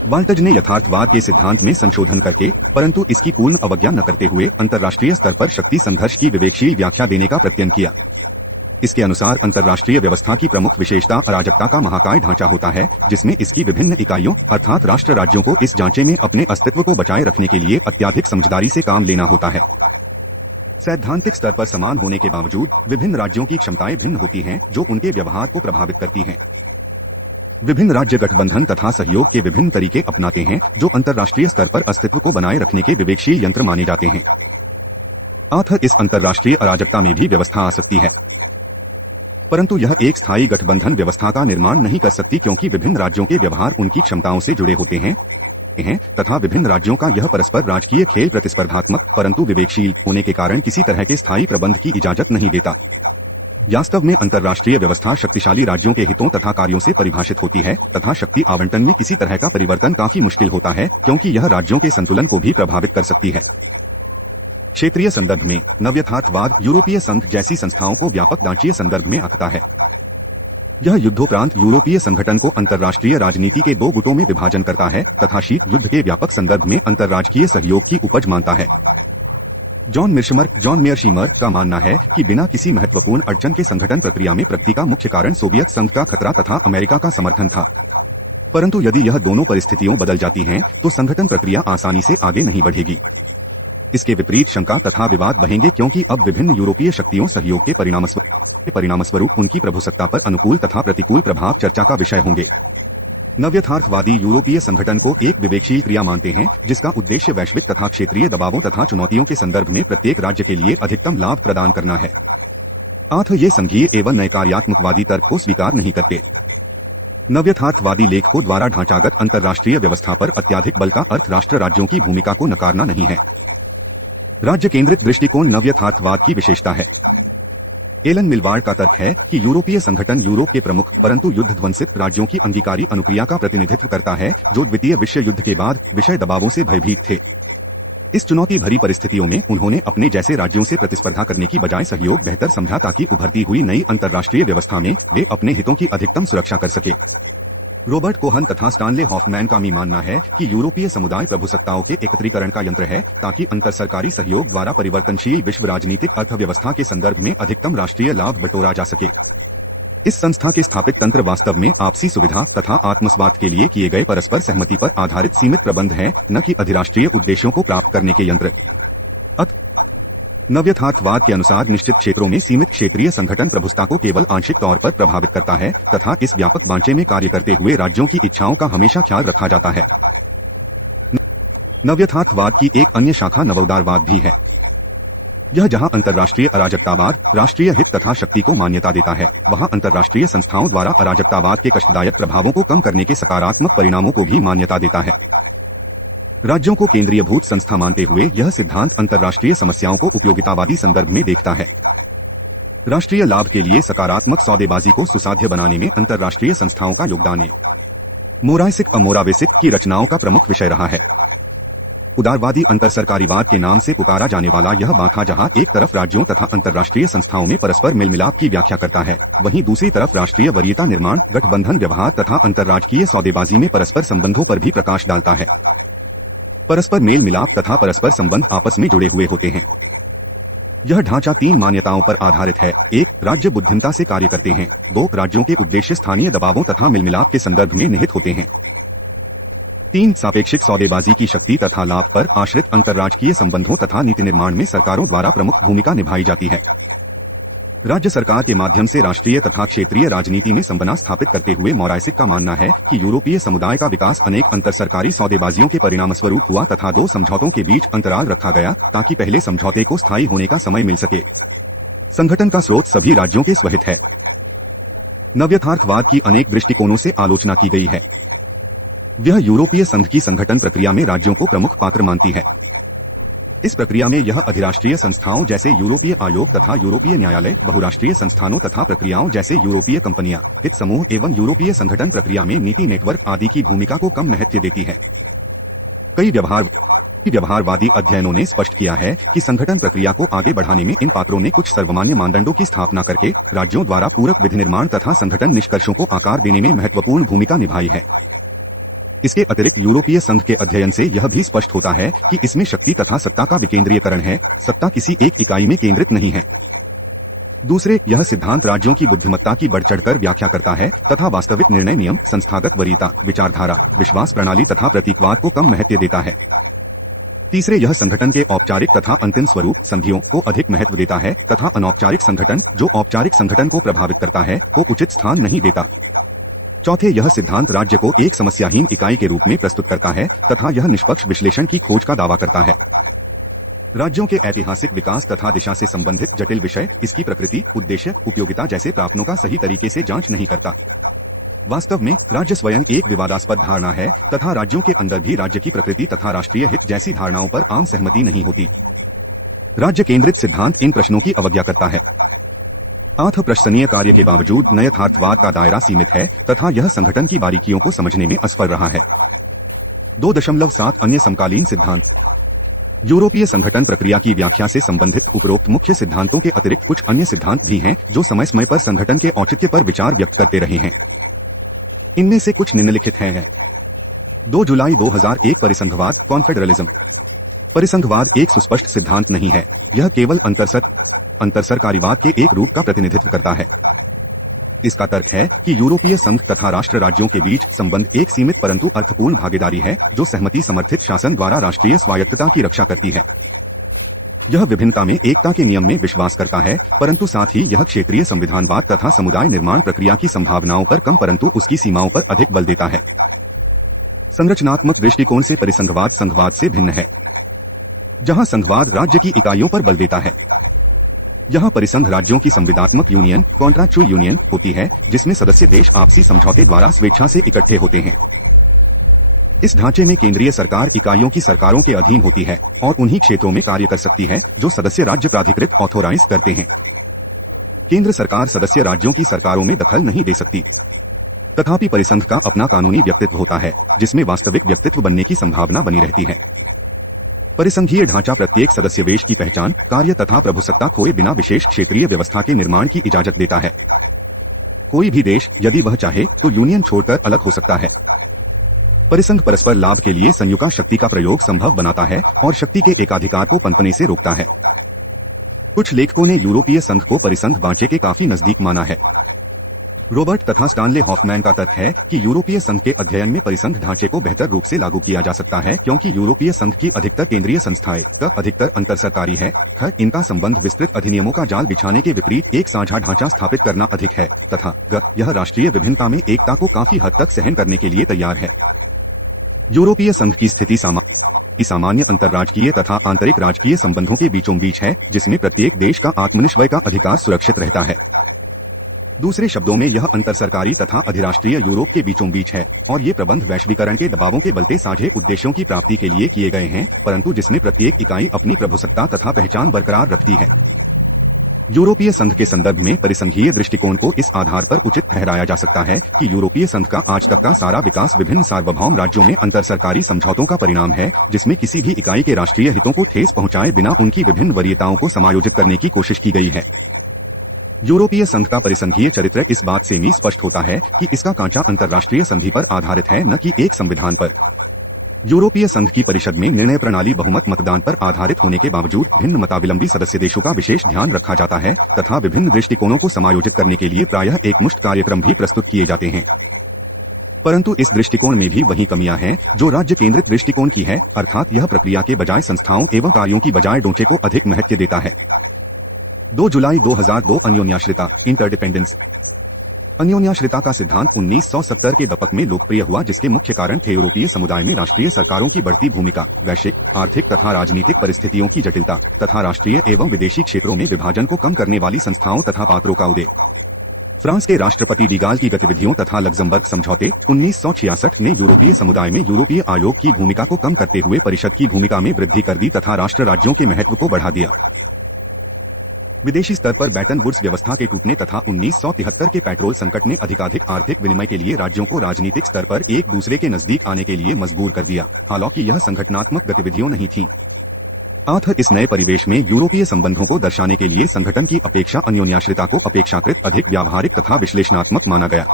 वाल्टज ने यथार्थवाद के सिद्धांत में संशोधन करके, परंतु इसकी पूर्ण अवज्ञा न करते हुए, अंतर्राष्ट्रीय स्तर पर शक्ति संघर्ष की विवेकशील व्याख्या देने का प्रत्यय किया। इसके अनुसार अंतर्राष्ट्रीय व्यवस्था की प्रमुख विशेषता अराजकता का महाकाय ढांचा होता है, जिसमें इसकी विभिन्न इकाइयों अर्थात राष्ट्र राज्यों को इस ढांचे में अपने अस्तित्व को बचाए रखने के लिए अत्यधिक समझदारी से काम लेना होता है। सैद्धांतिक स्तर पर समान होने के बावजूद विभिन्न राज्यों की क्षमताएं भिन्न होती हैं, जो उनके व्यवहार को प्रभावित करती हैं। विभिन्न राज्य गठबंधन तथा सहयोग के विभिन्न तरीके अपनाते हैं, जो अंतर्राष्ट्रीय स्तर पर अस्तित्व को बनाए रखने के विवेकशील यंत्र माने जाते हैं। इस अंतर्राष्ट्रीय अराजकता में भी व्यवस्था आ सकती है, परंतु यह एक स्थायी गठबंधन व्यवस्था का निर्माण नहीं कर सकती, क्योंकि विभिन्न राज्यों के व्यवहार उनकी क्षमताओं से जुड़े होते हैं तथा विभिन्न राज्यों का यह परस्पर राजकीय खेल प्रतिस्पर्धात्मक परंतु विवेकशील होने के कारण किसी तरह के स्थायी प्रबंध की इजाजत नहीं देता। वास्तव में अंतर्राष्ट्रीय व्यवस्था शक्तिशाली राज्यों के हितों तथा कार्यों से परिभाषित होती है तथा शक्ति आवंटन में किसी तरह का परिवर्तन काफी मुश्किल होता है, क्योंकि यह राज्यों के संतुलन को भी प्रभावित कर सकती है। क्षेत्रीय संदर्भ में नवयथार्थवाद यूरोपीय संघ जैसी संस्थाओं को व्यापक ढांचीय संदर्भ में आंकता है। यह युद्धोपरांत यूरोपीय संगठन को अंतर्राष्ट्रीय राजनीति के दो गुटों में विभाजन करता है तथा शीत युद्ध के व्यापक संदर्भ में अंतर्राज्यीय सहयोग की उपज मानता है। जॉन मेयरशिमर का मानना है कि बिना किसी महत्वपूर्ण अड़चन के संगठन प्रक्रिया में प्रगति का मुख्य कारण सोवियत संघ का खतरा तथा अमेरिका का समर्थन था, परंतु यदि यह दोनों परिस्थितियों बदल जाती हैं, तो संगठन प्रक्रिया आसानी से आगे नहीं बढ़ेगी। इसके विपरीत शंका तथा विवाद बढ़ेंगे, क्योंकि अब विभिन्न यूरोपीय शक्तियों सहयोग के परिणामस्वरूप उनकी प्रभुसत्ता पर अनुकूल तथा प्रतिकूल प्रभाव चर्चा का विषय होंगे। नवयथार्थवादी यूरोपीय संगठन को एक विवेकशील क्रिया मानते हैं, जिसका उद्देश्य वैश्विक तथा क्षेत्रीय दबावों तथा चुनौतियों के संदर्भ में प्रत्येक राज्य के लिए अधिकतम लाभ प्रदान करना है। ये संघीय एवं नयकार्यात्मकवादी तर्क को स्वीकार नहीं करते। नव्यथार्थवादी लेखकों द्वारा ढांचागत अंतर्राष्ट्रीय व्यवस्था पर अत्यधिक बल का अर्थ राष्ट्र राज्यों की भूमिका को नकारना नहीं है। राज्य केंद्रित दृष्टिकोण नव्यथार्थवाद की विशेषता है। एलन मिलवार्ड का तर्क है कि यूरोपीय संगठन यूरोप के प्रमुख परंतु युद्ध ध्वंसित राज्यों की अंगीकारी अनुक्रिया का प्रतिनिधित्व करता है, जो द्वितीय विश्व युद्ध के बाद विषय दबावों से भयभीत थे। इस चुनौती भरी परिस्थितियों में उन्होंने अपने जैसे राज्यों से प्रतिस्पर्धा करने की बजाय सहयोग बेहतर समझा ताकि उभरती हुई नई अंतर्राष्ट्रीय व्यवस्था में वे अपने हितों की अधिकतम सुरक्षा कर सके। रॉबर्ट कोहन तथा स्टानले हॉफमैन का भी मानना है कि यूरोपीय समुदाय प्रभुसत्ताओं के एकत्रीकरण का यंत्र है ताकि अंतरसरकारी सहयोग द्वारा परिवर्तनशील विश्व राजनीतिक अर्थव्यवस्था के संदर्भ में अधिकतम राष्ट्रीय लाभ बटोरा जा सके। इस संस्था के स्थापित तंत्र वास्तव में आपसी सुविधा तथा आत्मस्वार्थ के लिए किए गए परस्पर सहमति पर आधारित सीमित प्रबंध है, न कि अधिराष्ट्रीय उद्देश्यों को प्राप्त करने के यंत्र। नव्यथार्थवाद के अनुसार निश्चित क्षेत्रों में सीमित क्षेत्रीय संगठन प्रभुसत्ता को केवल आंशिक तौर पर प्रभावित करता है तथा इस व्यापक बांचे में कार्य करते हुए राज्यों की इच्छाओं का हमेशा ख्याल रखा जाता है। नव्यथार्थवाद की एक अन्य शाखा नवोदारवाद भी है। यह जहां अंतर्राष्ट्रीय अराजकतावाद, राष्ट्रीय हित तथा शक्ति को मान्यता देता है, वहां अंतर्राष्ट्रीय संस्थाओं द्वारा अराजकतावाद के कष्टदायक प्रभावों को कम करने के सकारात्मक परिणामों को भी मान्यता देता है। राज्यों को केंद्रीयभूत संस्था मानते हुए यह सिद्धांत अंतर्राष्ट्रीय समस्याओं को उपयोगितावादी संदर्भ में देखता है। राष्ट्रीय लाभ के लिए सकारात्मक सौदेबाजी को सुसाध्य बनाने में अंतर्राष्ट्रीय संस्थाओं का योगदान है। मोराइसिक अमोरावेसिक की रचनाओं का प्रमुख विषय रहा है। उदारवादी अंतरसरकारीवाद के नाम से पुकारा जाने वाला यह बांथा जहां एक तरफ राज्यों तथा अंतर्राष्ट्रीय संस्थाओं में परस्पर मेलमिलाप की व्याख्या करता है, वहीं दूसरी तरफ राष्ट्रीय वरीयता निर्माण, गठबंधन व्यवहार तथा अंतर्राजकीय सौदेबाजी में परस्पर संबंधों पर भी प्रकाश डालता है। परस्पर मेल मिलाप तथा परस्पर संबंध आपस में जुड़े हुए होते हैं। यह ढांचा 3 मान्यताओं पर आधारित है। 1. राज्य बुद्धिमत्ता से कार्य करते हैं। 2. राज्यों के उद्देश्य स्थानीय दबावों तथा मेलमिलाप के संदर्भ में निहित होते हैं। 3. सापेक्षिक सौदेबाजी की शक्ति तथा लाभ पर आश्रित अंतर्राजकीय संबंधों तथा नीति निर्माण में सरकारों द्वारा प्रमुख भूमिका निभाई जाती है। राज्य सरकार के माध्यम से राष्ट्रीय तथा क्षेत्रीय राजनीति में संबंध स्थापित करते हुए मोराइसिक का मानना है कि यूरोपीय समुदाय का विकास अनेक अंतरसरकारी सौदेबाजियों के परिणामस्वरूप हुआ तथा 2 समझौतों के बीच अंतराल रखा गया ताकि पहले समझौते को स्थायी होने का समय मिल सके। संगठन का स्रोत सभी राज्यों के स्वहित है। नव्यथार्थवाद की अनेक दृष्टिकोणों से आलोचना की गई है। यह यूरोपीय संघ की संगठन प्रक्रिया में राज्यों को प्रमुख पात्र मानती है। इस प्रक्रिया में यह अधिराष्ट्रीय संस्थाओं जैसे यूरोपीय आयोग तथा यूरोपीय न्यायालय, बहुराष्ट्रीय संस्थानों तथा प्रक्रियाओं जैसे यूरोपीय कंपनियां, हित समूह एवं यूरोपीय संगठन प्रक्रिया में नीति नेटवर्क आदि की भूमिका को कम महत्व देती है। कई व्यवहारवादी अध्ययनों ने स्पष्ट किया है कि संगठन प्रक्रिया को आगे बढ़ाने में इन पात्रों ने कुछ सर्वमान्य मानदंडों की स्थापना करके राज्यों द्वारा पूरक विधि निर्माण तथा संगठन निष्कर्षों को आकार देने में महत्वपूर्ण भूमिका निभाई है। इसके अतिरिक्त यूरोपीय संघ के अध्ययन से यह भी स्पष्ट होता है कि इसमें शक्ति तथा सत्ता का विकेंद्रीयकरण है, सत्ता किसी एक इकाई में केंद्रित नहीं है। दूसरे, यह सिद्धांत राज्यों की बुद्धिमत्ता की बढ़ चढ़कर व्याख्या करता है तथा वास्तविक निर्णय नियम, संस्थागत वरीयता, विचारधारा, विश्वास प्रणाली तथा प्रतीकवाद को कम महत्व देता है। तीसरे, यह संगठन के औपचारिक तथा अंतिम स्वरूप संधियों को अधिक महत्व देता है तथा अनौपचारिक संगठन जो औपचारिक संगठन को प्रभावित करता है को उचित स्थान नहीं देता। चौथे, यह सिद्धांत राज्य को एक समस्याहीन इकाई के रूप में प्रस्तुत करता है तथा यह निष्पक्ष विश्लेषण की खोज का दावा करता है। राज्यों के ऐतिहासिक विकास तथा दिशा से संबंधित जटिल विषय, इसकी प्रकृति, उद्देश्य, उपयोगिता जैसे प्रावधानों का सही तरीके से जांच नहीं करता। वास्तव में राज्य स्वयं एक विवादास्पद धारणा है तथा राज्यों के अंदर भी राज्य की प्रकृति तथा राष्ट्रीय हित जैसी धारणाओं पर आम सहमति नहीं होती। राज्य केंद्रित सिद्धांत इन प्रश्नों की अवज्ञा करता है। प्रशंसनीय कार्य के बावजूद नव्यथार्थवाद का दायरा सीमित है तथा यह संगठन की बारीकियों को समझने में असफल रहा है। 2.7 अन्य समकालीन सिद्धांत। यूरोपीय संगठन प्रक्रिया की व्याख्या से संबंधित उपरोक्त मुख्य सिद्धांतों के अतिरिक्त कुछ अन्य सिद्धांत भी हैं जो समय समय पर संगठन के औचित्य पर विचार व्यक्त करते रहे हैं। इनमें से कुछ निम्नलिखित हैं। 2 जुलाई 2001 परिसंघवाद, कॉन्फेडरलिज्म। परिसंघवाद एक सुस्पष्ट सिद्धांत नहीं है, यह केवल अंतरसरकारीवाद के एक रूप का प्रतिनिधित्व करता है। इसका तर्क है कि यूरोपीय संघ तथा राष्ट्र राज्यों के बीच संबंध एक सीमित परंतु अर्थपूर्ण भागीदारी है जो सहमति समर्थित शासन द्वारा राष्ट्रीय स्वायत्तता की रक्षा करती है। यह विभिन्नता में एकता के नियम में विश्वास करता है, परंतु साथ ही यह क्षेत्रीय संविधानवाद तथा समुदाय निर्माण प्रक्रिया की संभावनाओं पर कम परंतु उसकी सीमाओं पर अधिक बल देता है। संरचनात्मक दृष्टिकोण से परिसंघवाद संघवाद से भिन्न है, जहां संघवाद राज्य की इकाइयों पर बल देता है। यहाँ परिसंघ राज्यों की संविदात्मक यूनियन कॉन्ट्रैक्चुअल यूनियन होती है, जिसमें सदस्य देश आपसी समझौते द्वारा स्वेच्छा से इकट्ठे होते हैं। इस ढांचे में केंद्रीय सरकार इकाइयों की सरकारों के अधीन होती है और उन्हीं क्षेत्रों में कार्य कर सकती है जो सदस्य राज्य प्राधिकृत ऑथोराइज करते हैं। केंद्र सरकार सदस्य राज्यों की सरकारों में दखल नहीं दे सकती। तथापि परिसंघ का अपना कानूनी व्यक्तित्व होता है, जिसमें वास्तविक व्यक्तित्व बनने की संभावना बनी रहती है। परिसंघीय ढांचा प्रत्येक सदस्य देश की पहचान, कार्य तथा प्रभुसत्ता खोए बिना विशेष क्षेत्रीय व्यवस्था के निर्माण की इजाजत देता है। कोई भी देश यदि वह चाहे तो यूनियन छोड़कर अलग हो सकता है। परिसंघ परस्पर लाभ के लिए संयुक्त शक्ति का प्रयोग संभव बनाता है और शक्ति के एकाधिकार को पनपने से रोकता है। कुछ लेखकों ने यूरोपीय संघ को परिसंघ ढांचे के काफी नजदीक माना है। रॉबर्ट तथा स्टानले हॉफमैन का तर्क है कि यूरोपीय संघ के अध्ययन में परिसंघ ढांचे को बेहतर रूप से लागू किया जा सकता है, क्योंकि यूरोपीय संघ की अधिकतर केंद्रीय संस्थाएं अधिकतर अंतर सरकारी है। इनका संबंध विस्तृत अधिनियमों का जाल बिछाने के विपरीत एक साझा ढांचा स्थापित करना अधिक है तथा यह राष्ट्रीय विभिन्नता में एकता को काफी हद तक सहन करने के लिए तैयार है। यूरोपीय संघ की स्थिति सामान्य अंतर्राजकीय तथा आंतरिक राजकीय संबंधों के बीचों बीच है, जिसमें प्रत्येक देश का आत्मनिर्भर का अधिकार सुरक्षित रहता है। दूसरे शब्दों में यह अंतर सरकारी तथा अधिराष्ट्रीय यूरोप के बीचों बीच है और ये प्रबंध वैश्वीकरण के दबावों के बलते साझे उद्देश्यों की प्राप्ति के लिए किए गए हैं, परंतु जिसमें प्रत्येक इकाई अपनी प्रभुसत्ता तथा पहचान बरकरार रखती है। यूरोपीय संघ के संदर्भ में परिसंघीय दृष्टिकोण को इस आधार पर उचित ठहराया जा सकता है कि यूरोपीय संघ का आज तक का सारा विकास विभिन्न सार्वभौम राज्यों में अंतर सरकारी समझौतों का परिणाम है, जिसमें किसी भी इकाई के राष्ट्रीय हितों को ठेस पहुंचाए बिना उनकी विभिन्न वरीयताओं को समायोजित करने की कोशिश की गई है। यूरोपीय संघ का परिसंघीय चरित्र इस बात से भी स्पष्ट होता है कि इसका कांचा अंतर्राष्ट्रीय संधि पर आधारित है, न कि एक संविधान पर। यूरोपीय संघ की परिषद में निर्णय प्रणाली बहुमत मतदान पर आधारित होने के बावजूद भिन्न मतावलंबी सदस्य देशों का विशेष ध्यान रखा जाता है तथा विभिन्न दृष्टिकोणों को समायोजित करने के लिए प्रायः एकमुश्त कार्यक्रम भी प्रस्तुत किए जाते हैं। परंतु इस दृष्टिकोण में भी वही कमियां हैं जो राज्य केंद्रित दृष्टिकोण की है, अर्थात यह प्रक्रिया के बजाय संस्थाओं एवं कार्यों की बजाय ढांचे को अधिक महत्व देता है। 2 जुलाई 2002 अन्योन्याश्रिता इंटरडिपेंडेंस। अन्योन्याश्रिता का सिद्धांत 1970 के दशक में लोकप्रिय हुआ, जिसके मुख्य कारण थे यूरोपीय समुदाय में राष्ट्रीय सरकारों की बढ़ती भूमिका, वैश्विक आर्थिक तथा राजनीतिक परिस्थितियों की जटिलता तथा राष्ट्रीय एवं विदेशी क्षेत्रों में विभाजन को कम करने वाली संस्थाओं तथा पात्रों का उदय। फ्रांस के राष्ट्रपति डिगाल की गतिविधियों तथा लक्जमबर्ग समझौते 1966 ने यूरोपीय समुदाय में यूरोपीय आयोग की भूमिका को कम करते हुए परिषद की भूमिका में वृद्धि कर दी तथा राष्ट्र राज्यों के महत्व को बढ़ा दिया। विदेशी स्तर पर बैटन वुड्स व्यवस्था के टूटने तथा 1973 के पेट्रोल संकट ने अधिकाधिक आर्थिक विनिमय के लिए राज्यों को राजनीतिक स्तर पर एक दूसरे के नजदीक आने के लिए मजबूर कर दिया, हालांकि यह संगठनात्मक गतिविधियों नहीं थी। इस नए परिवेश में यूरोपीय संबंधों को दर्शाने के लिए संगठन की अपेक्षा अन्योन्याश्रिता को अपेक्षाकृत अधिक व्यावहारिक तथा विश्लेषणात्मक माना गया।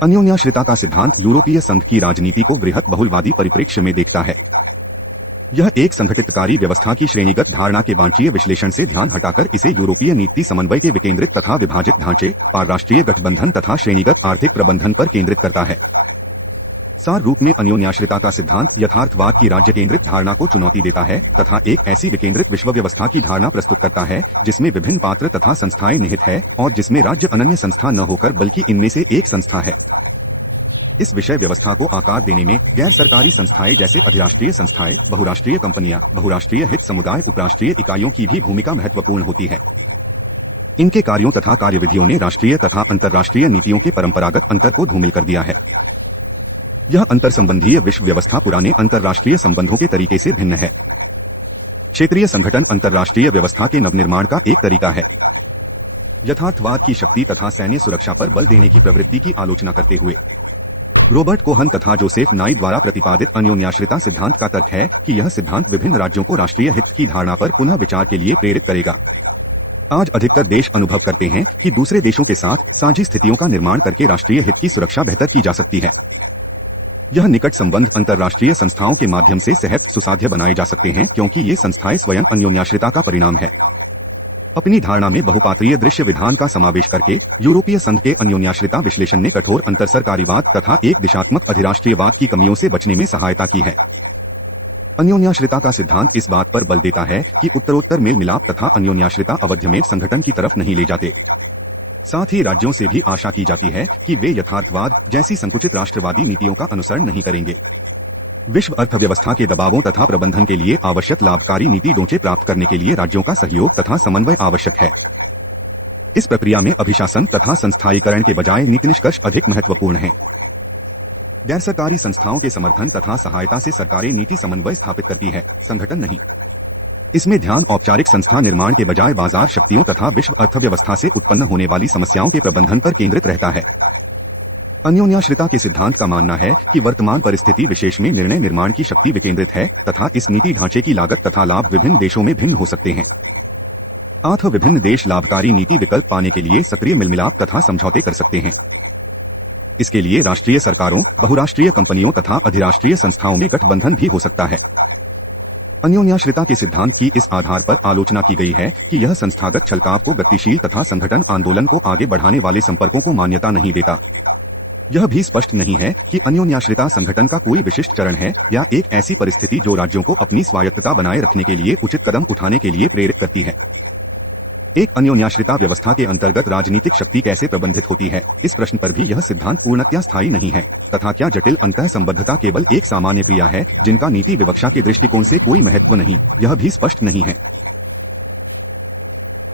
अन्योन्याश्रिता का सिद्धांत यूरोपीय संघ की राजनीति को बृहत बहुलवादी परिप्रेक्ष्य में देखता है। यह एक संगठितकारी व्यवस्था की श्रेणीगत धारणा के वांछनीय विश्लेषण से ध्यान हटाकर इसे यूरोपीय नीति समन्वय के विकेंद्रित तथा विभाजित ढांचे, पारराष्ट्रीय गठबंधन तथा श्रेणीगत आर्थिक प्रबंधन पर केंद्रित करता है। सार रूप में अन्योन्याश्रिता का सिद्धांत यथार्थवाद की राज्य केंद्रित धारणा को चुनौती देता है तथा एक ऐसी विकेंद्रित विश्व व्यवस्था की धारणा प्रस्तुत करता है जिसमें विभिन्न पात्र तथा संस्थाएं निहित है और जिसमें राज्य अनन्य संस्था न होकर बल्कि इनमें से एक संस्था है। इस विषय व्यवस्था को आकार देने में गैर सरकारी संस्थाएं जैसे अधिराष्ट्रीय संस्थाएं, बहुराष्ट्रीय कंपनियां, बहुराष्ट्रीय हित समुदाय, उपराष्ट्रीय इकाइयों की भी भूमिका महत्वपूर्ण होती है। इनके कार्यों तथा कार्यविधियों ने राष्ट्रीय तथा अंतर्राष्ट्रीय नीतियों के परंपरागत अंतर को धूमिल कर दिया है। यह अंतर संबंधीय विश्व व्यवस्था पुराने अंतर्राष्ट्रीय संबंधों के तरीके से भिन्न है। क्षेत्रीय संगठन अंतर्राष्ट्रीय व्यवस्था के नवनिर्माण का एक तरीका है। यथार्थवाद की शक्ति तथा सैन्य सुरक्षा पर बल देने की प्रवृत्ति की आलोचना करते हुए रॉबर्ट कोहन तथा जोसेफ नाई द्वारा प्रतिपादित अन्योन्याश्रिता सिद्धांत का तर्क है कि यह सिद्धांत विभिन्न राज्यों को राष्ट्रीय हित की धारणा पर पुनः विचार के लिए प्रेरित करेगा। आज अधिकतर देश अनुभव करते हैं कि दूसरे देशों के साथ साझी स्थितियों का निर्माण करके राष्ट्रीय हित की सुरक्षा बेहतर की जा सकती है। यह निकट संबंध अंतर्राष्ट्रीय संस्थाओं के माध्यम से सहज सुसाध्य बनाए जा सकते हैं, क्योंकि ये संस्थाएं स्वयं अन्योन्याश्रिता का परिणाम है। अपनी धारणा में बहुपात्रीय दृश्य विधान का समावेश करके यूरोपीय संघ के अन्योन्याश्रिता विश्लेषण ने कठोर अंतरसरकारीवाद तथा एक दिशात्मक अधिराष्ट्रीयवाद की कमियों से बचने में सहायता की है। अन्योन्याश्रिता का सिद्धांत इस बात पर बल देता है कि उत्तरोत्तर मेल मिलाप तथा अन्योन्याश्रिता अवध्यमेव संगठन की तरफ नहीं ले जाते। साथ ही राज्यों से भी आशा की जाती है कि वे यथार्थवाद जैसी संकुचित राष्ट्रवादी नीतियों का अनुसरण नहीं करेंगे। विश्व अर्थव्यवस्था के दबावों तथा प्रबंधन के लिए आवश्यक लाभकारी नीति ढांचे प्राप्त करने के लिए राज्यों का सहयोग तथा समन्वय आवश्यक है। इस प्रक्रिया में अभिशासन तथा संस्थायीकरण के बजाय नीति निष्कर्ष अधिक महत्वपूर्ण हैं। गैर सरकारी संस्थाओं के समर्थन तथा सहायता से सरकारें नीति समन्वय स्थापित करती है, संगठन नहीं। इसमें ध्यान औपचारिक संस्था निर्माण के बजाय बाजार शक्तियों तथा विश्व अर्थव्यवस्था से उत्पन्न होने वाली समस्याओं के प्रबंधन पर केंद्रित रहता है। अन्योन्याश्रिता के सिद्धांत का मानना है कि वर्तमान परिस्थिति विशेष में निर्णय निर्माण की शक्ति विकेंद्रित है तथा इस नीति ढांचे की लागत तथा लाभ विभिन्न देशों में भिन्न हो सकते हैं। अतः विभिन्न देश लाभकारी नीति विकल्प पाने के लिए सक्रिय मिलमिलाप तथा समझौते कर सकते हैं। इसके लिए राष्ट्रीय सरकारों, बहुराष्ट्रीय कंपनियों तथा अधिराष्ट्रीय संस्थाओं में गठबंधन भी हो सकता है। अन्योन्याश्रिता के सिद्धांत की इस आधार पर आलोचना की गई है कि यह संस्थागत छलकाव को गतिशील तथा संगठन आंदोलन को आगे बढ़ाने वाले संपर्कों को मान्यता नहीं देता। यह भी स्पष्ट नहीं है कि अन्योन्याश्रिता संगठन का कोई विशिष्ट चरण है या एक ऐसी परिस्थिति जो राज्यों को अपनी स्वायत्तता बनाए रखने के लिए उचित कदम उठाने के लिए प्रेरित करती है। एक अन्योन्याश्रिता व्यवस्था के अंतर्गत राजनीतिक शक्ति कैसे प्रबंधित होती है, इस प्रश्न पर भी यह सिद्धांत पूर्णतया स्थायी नहीं है तथा क्या जटिल अंतः संबद्धता केवल एक सामान्य क्रिया है जिनका नीति विवक्षा के दृष्टिकोण से कोई महत्व नहीं, यह भी स्पष्ट नहीं है।